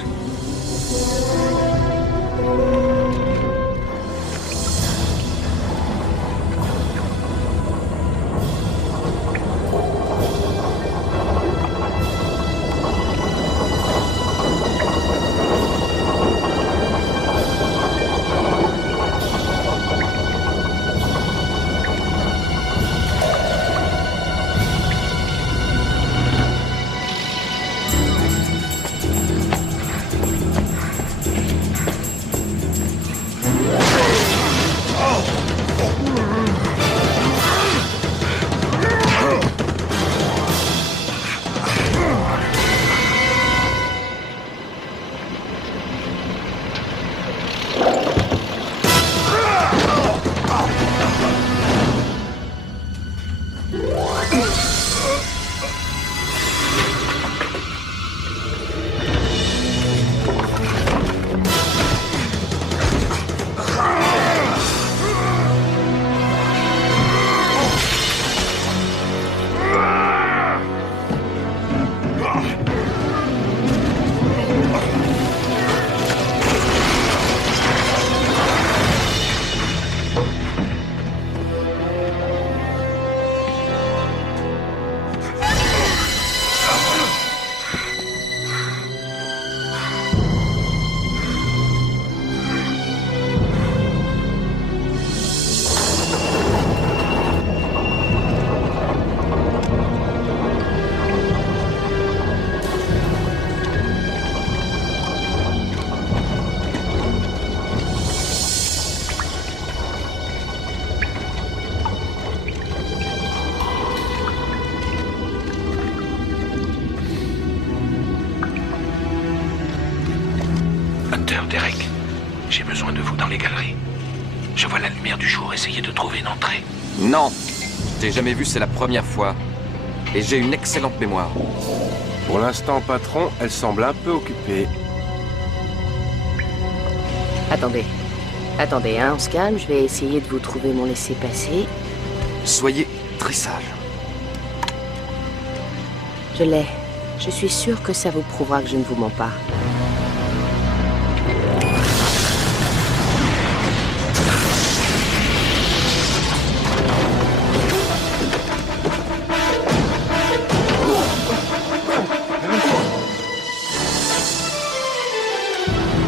Hunter, Derek, j'ai besoin de vous dans les galeries. Je vois la lumière du jour, essayez de trouver une entrée. Non, je t'ai jamais vu, c'est la première fois. Et j'ai une excellente mémoire. Pour l'instant, patron, elle semble un peu occupée. Attendez. Attendez, hein, on se calme, je vais essayer de vous trouver mon laissez-passer. Soyez très sage. Je l'ai. Je suis sûre que ça vous prouvera que je ne vous mens pas.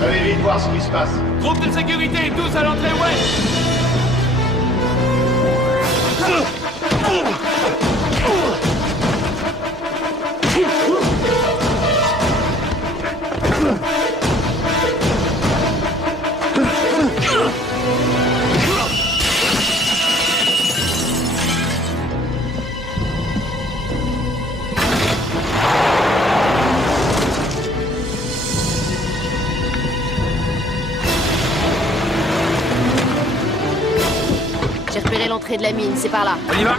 Allez vite voir ce qui se passe. Groupe de sécurité, tous à l'entrée ouest. J'ai repéré l'entrée de la mine, c'est par là. On y va.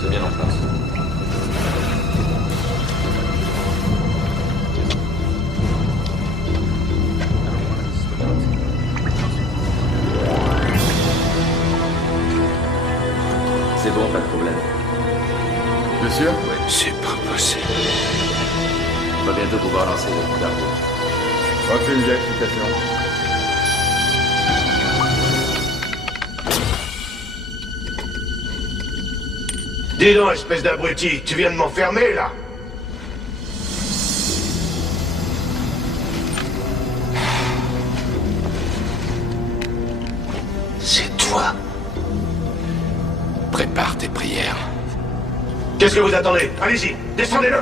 C'est bien en place. C'est bon, pas de problème. Bien sûr. C'est pas possible. On va bientôt pouvoir lancer le cargo. Refais une vérification. Dis donc, espèce d'abruti, tu viens de m'enfermer, là? C'est toi. Prépare tes prières. Qu'est-ce que vous attendez? Allez-y, descendez-le!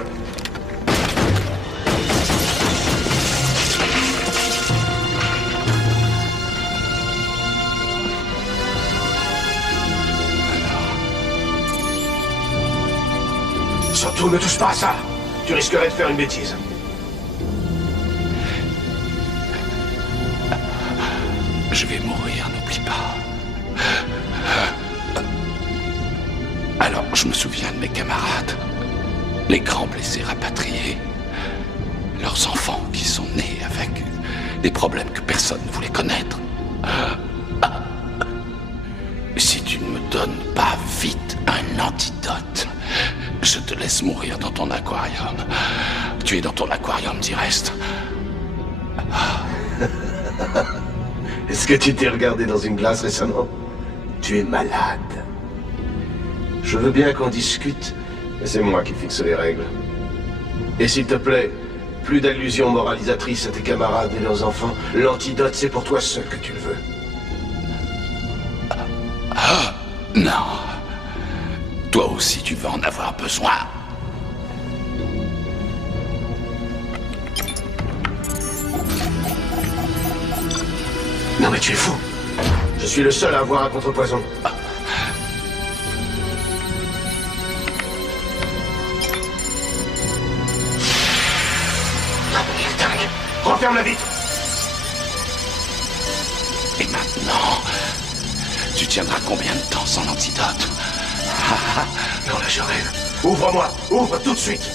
Surtout, ne touche pas à ça. Tu risquerais de faire une bêtise. Je vais mourir, n'oublie pas. Alors, je me souviens de mes camarades, les grands blessés rapatriés, leurs enfants qui sont nés avec des problèmes que personne ne voulait connaître. Si tu ne me donnes pas vite un antidote, je te laisse mourir dans ton aquarium. Tu es dans ton aquarium d'Irest. Est-ce que tu t'es regardé dans une glace récemment? Tu es malade. Je veux bien qu'on discute, mais c'est moi qui fixe les règles. Et s'il te plaît, plus d'allusions moralisatrices à tes camarades et leurs enfants. L'antidote, c'est pour toi seul que tu le veux. Non. Toi aussi, tu vas en avoir besoin. Non mais tu es fou. Je suis le seul à avoir un contrepoison. Referme la vitre. Et maintenant, tu tiendras combien de temps sans l'antidote? Non, là, je rêve. Ouvre-moi. Ouvre tout de suite.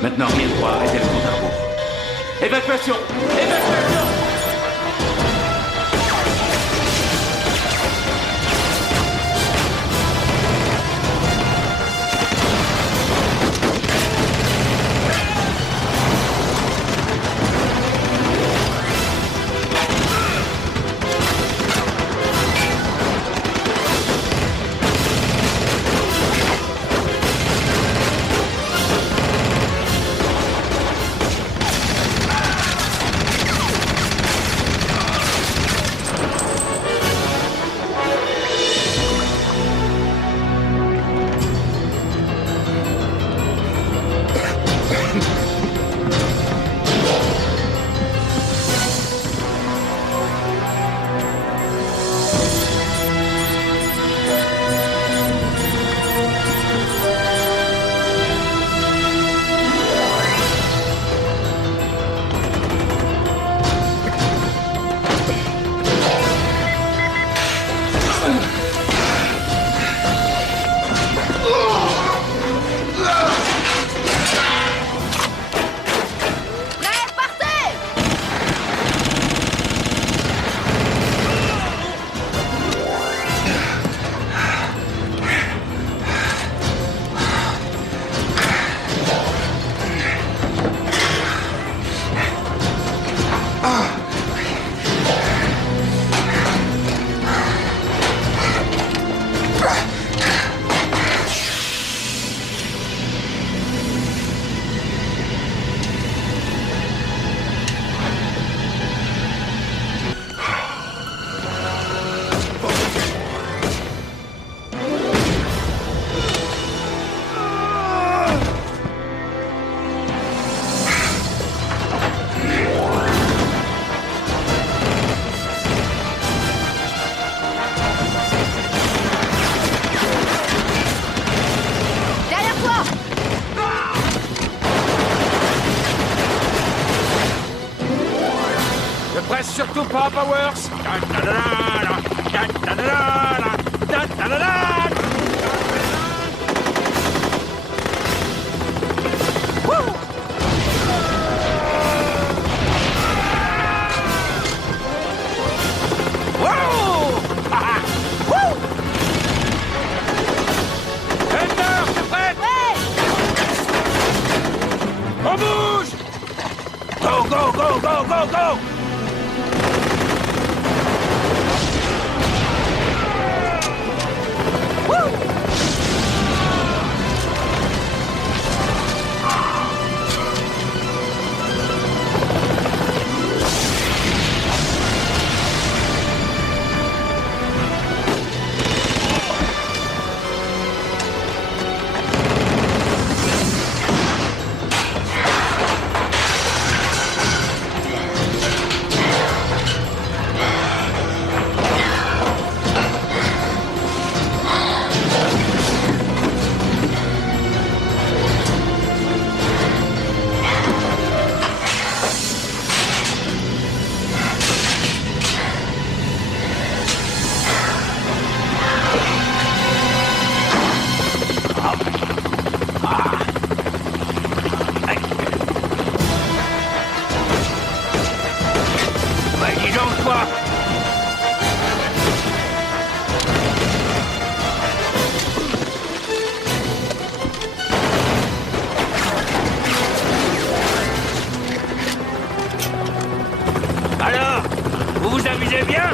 Maintenant, rien ne doit arrêter le compte à rebours. Évacuation! Évacuation! Surtout pas, Powers! On bouge! Go, go, go, go, go, go! Alors, vous vous amusez bien?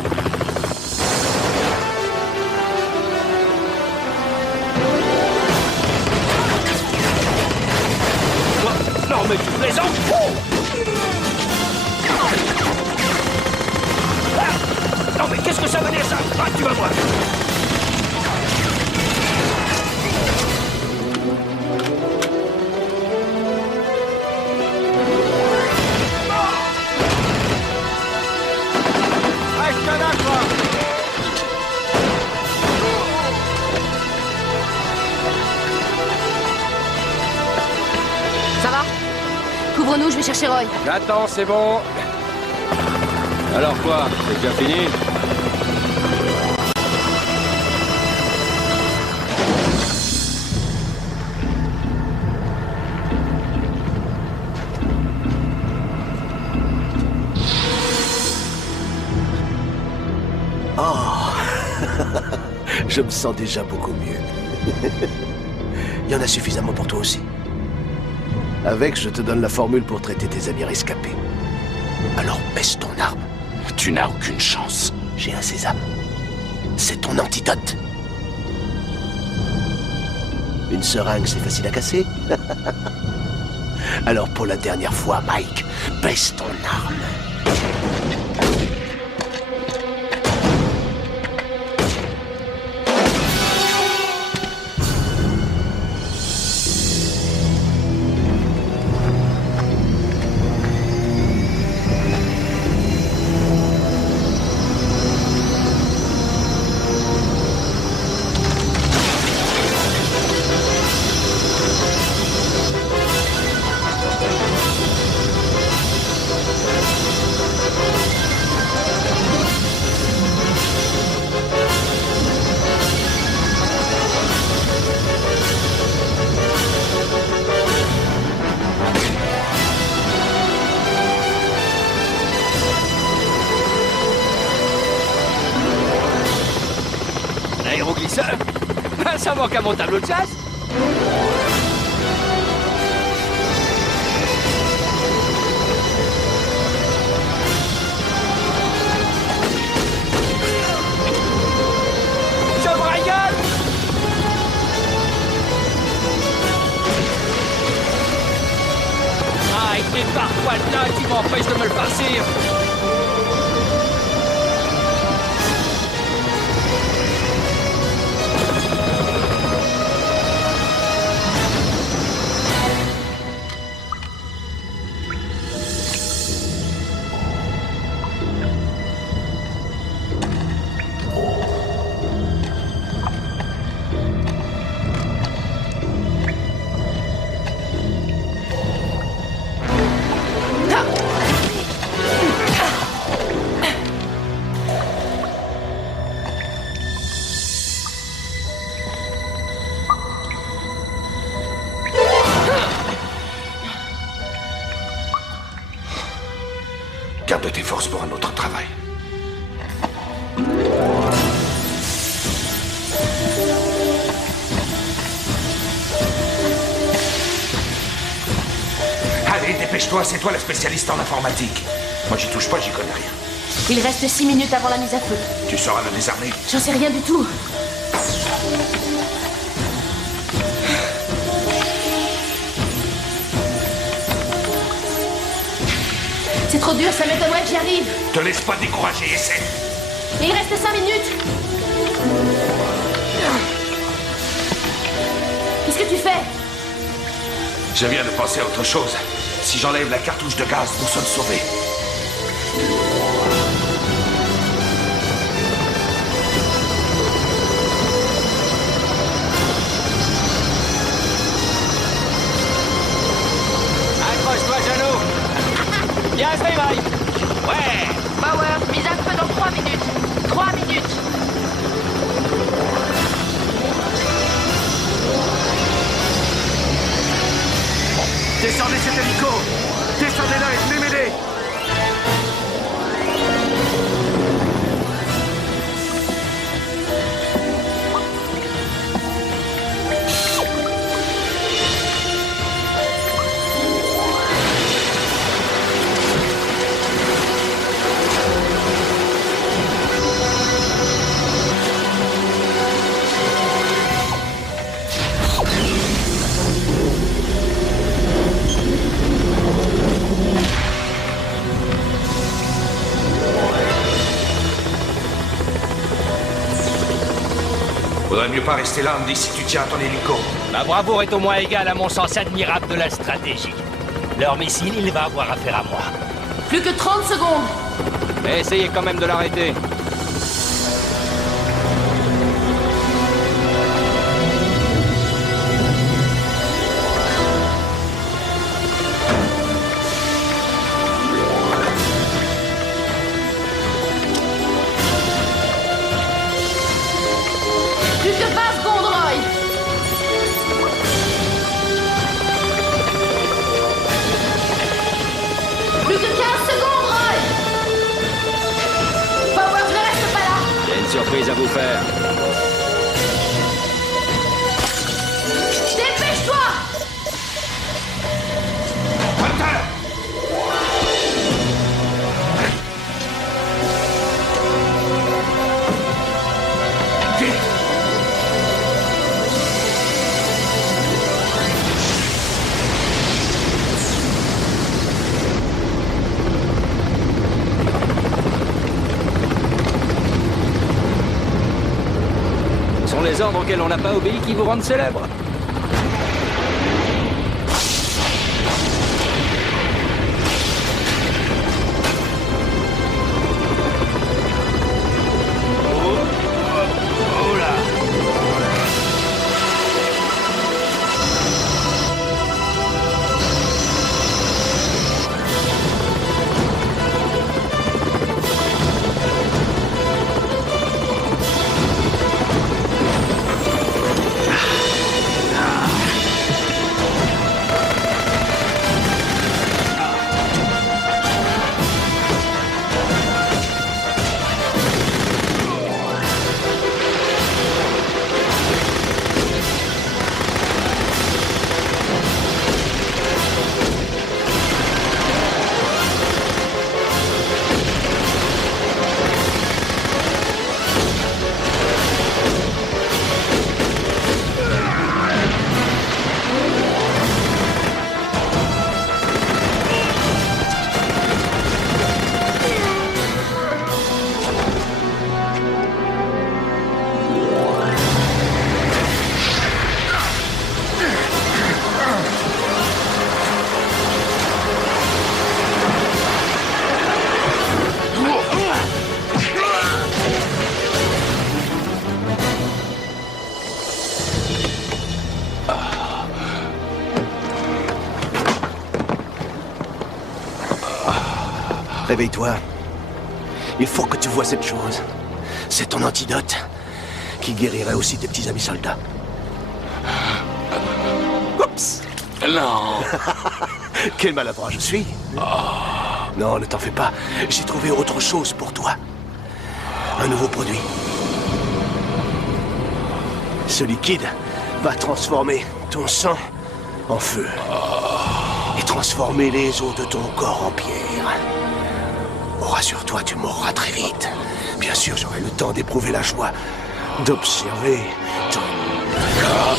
Non mais tu plaisantes! Ah, non mais qu'est-ce que ça veut dire ça? Ah, tu vas voir! Ça va? Couvre-nous, je vais chercher Roy. J'attends, c'est bon. Alors quoi? C'est déjà fini? Je me sens déjà beaucoup mieux. Il y en a suffisamment pour toi aussi. Avec, je te donne la formule pour traiter tes amis rescapés. Alors baisse ton arme. Tu n'as aucune chance. J'ai un sésame. C'est ton antidote. Une seringue, c'est facile à casser. Alors pour la dernière fois, Mike, baisse ton arme. Aéroglisseur. Ça manque à mon tableau de chasse. Je braille. Ah, il est parfois là qui m'empêche de me le farcir. Garde tes forces pour un autre travail. Allez, dépêche-toi, c'est toi la spécialiste en informatique. Moi, j'y touche pas, j'y connais rien. Il reste 6 minutes avant la mise à feu. Tu sauras le désarmer. J'en sais rien du tout. C'est trop dur, ça m'étonnerait que j'y arrive. Te laisse pas décourager, essaie. Il reste 5 minutes. Qu'est-ce que tu fais? Je viens de penser à autre chose. Si j'enlève la cartouche de gaz, nous sommes sauvés. Accroche-toi, Jeannot. Bien fait, Mike. Ouais. Power, mise à feu dans 3 minutes. 3 minutes. Descendez cet hélico. Descendez-là et venez m'aider. Faudrait mieux pas rester là, Andy, si tu tiens à ton hélico. Ma bravoure est au moins égale à mon sens admirable de la stratégie. Leur missile, il va avoir affaire à moi. Plus que 30 secondes. Mais essayez quand même de l'arrêter. Plus que 20 secondes, Roy. Plus que 15 secondes, Roy. Power, je ne reste pas là. J'ai une surprise à vous faire. des ordres auxquels on n'a pas obéi qui vous rendent célèbre. Réveille-toi. Il faut que tu vois cette chose. C'est ton antidote qui guérirait aussi tes petits amis soldats. Oups! Non! Quel maladroit je suis. Non, ne t'en fais pas. J'ai trouvé autre chose pour toi. Un nouveau produit. Ce liquide va transformer ton sang en feu. Et transformer les os de ton corps en pierre. Oh, rassure-toi, tu mourras très vite. Bien sûr, j'aurai le temps d'éprouver la joie d'observer ton corps.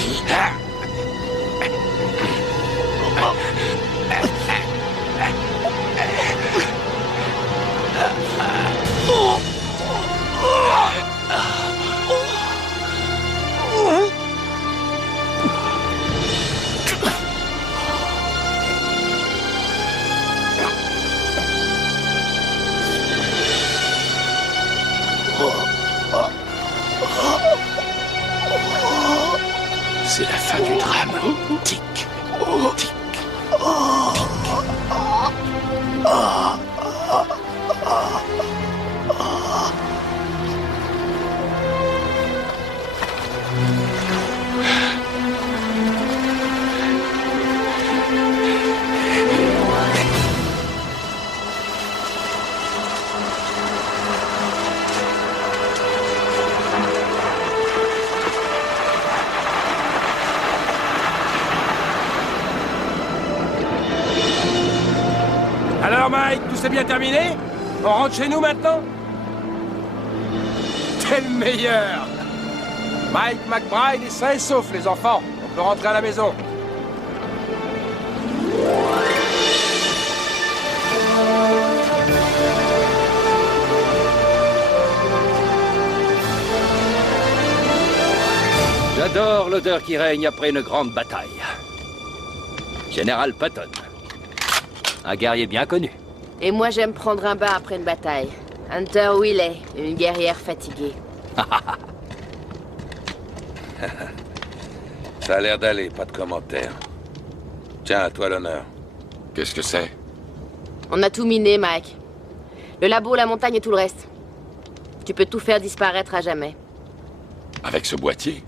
C'est la fin du drame. Tic, tic, tic. Alors Mike, tout s'est bien terminé? On rentre chez nous maintenant? T'es le meilleur! Mike McBride est sain et sauf, les enfants. On peut rentrer à la maison. J'adore l'odeur qui règne après une grande bataille. Général Patton. Un guerrier bien connu. Et moi, j'aime prendre un bain après une bataille. Hunter Willey, une guerrière fatiguée. Ça a l'air d'aller, pas de commentaires. Tiens, à toi l'honneur. Qu'est-ce que c'est? On a tout miné, Mike. Le labo, la montagne et tout le reste. Tu peux tout faire disparaître à jamais. Avec ce boîtier?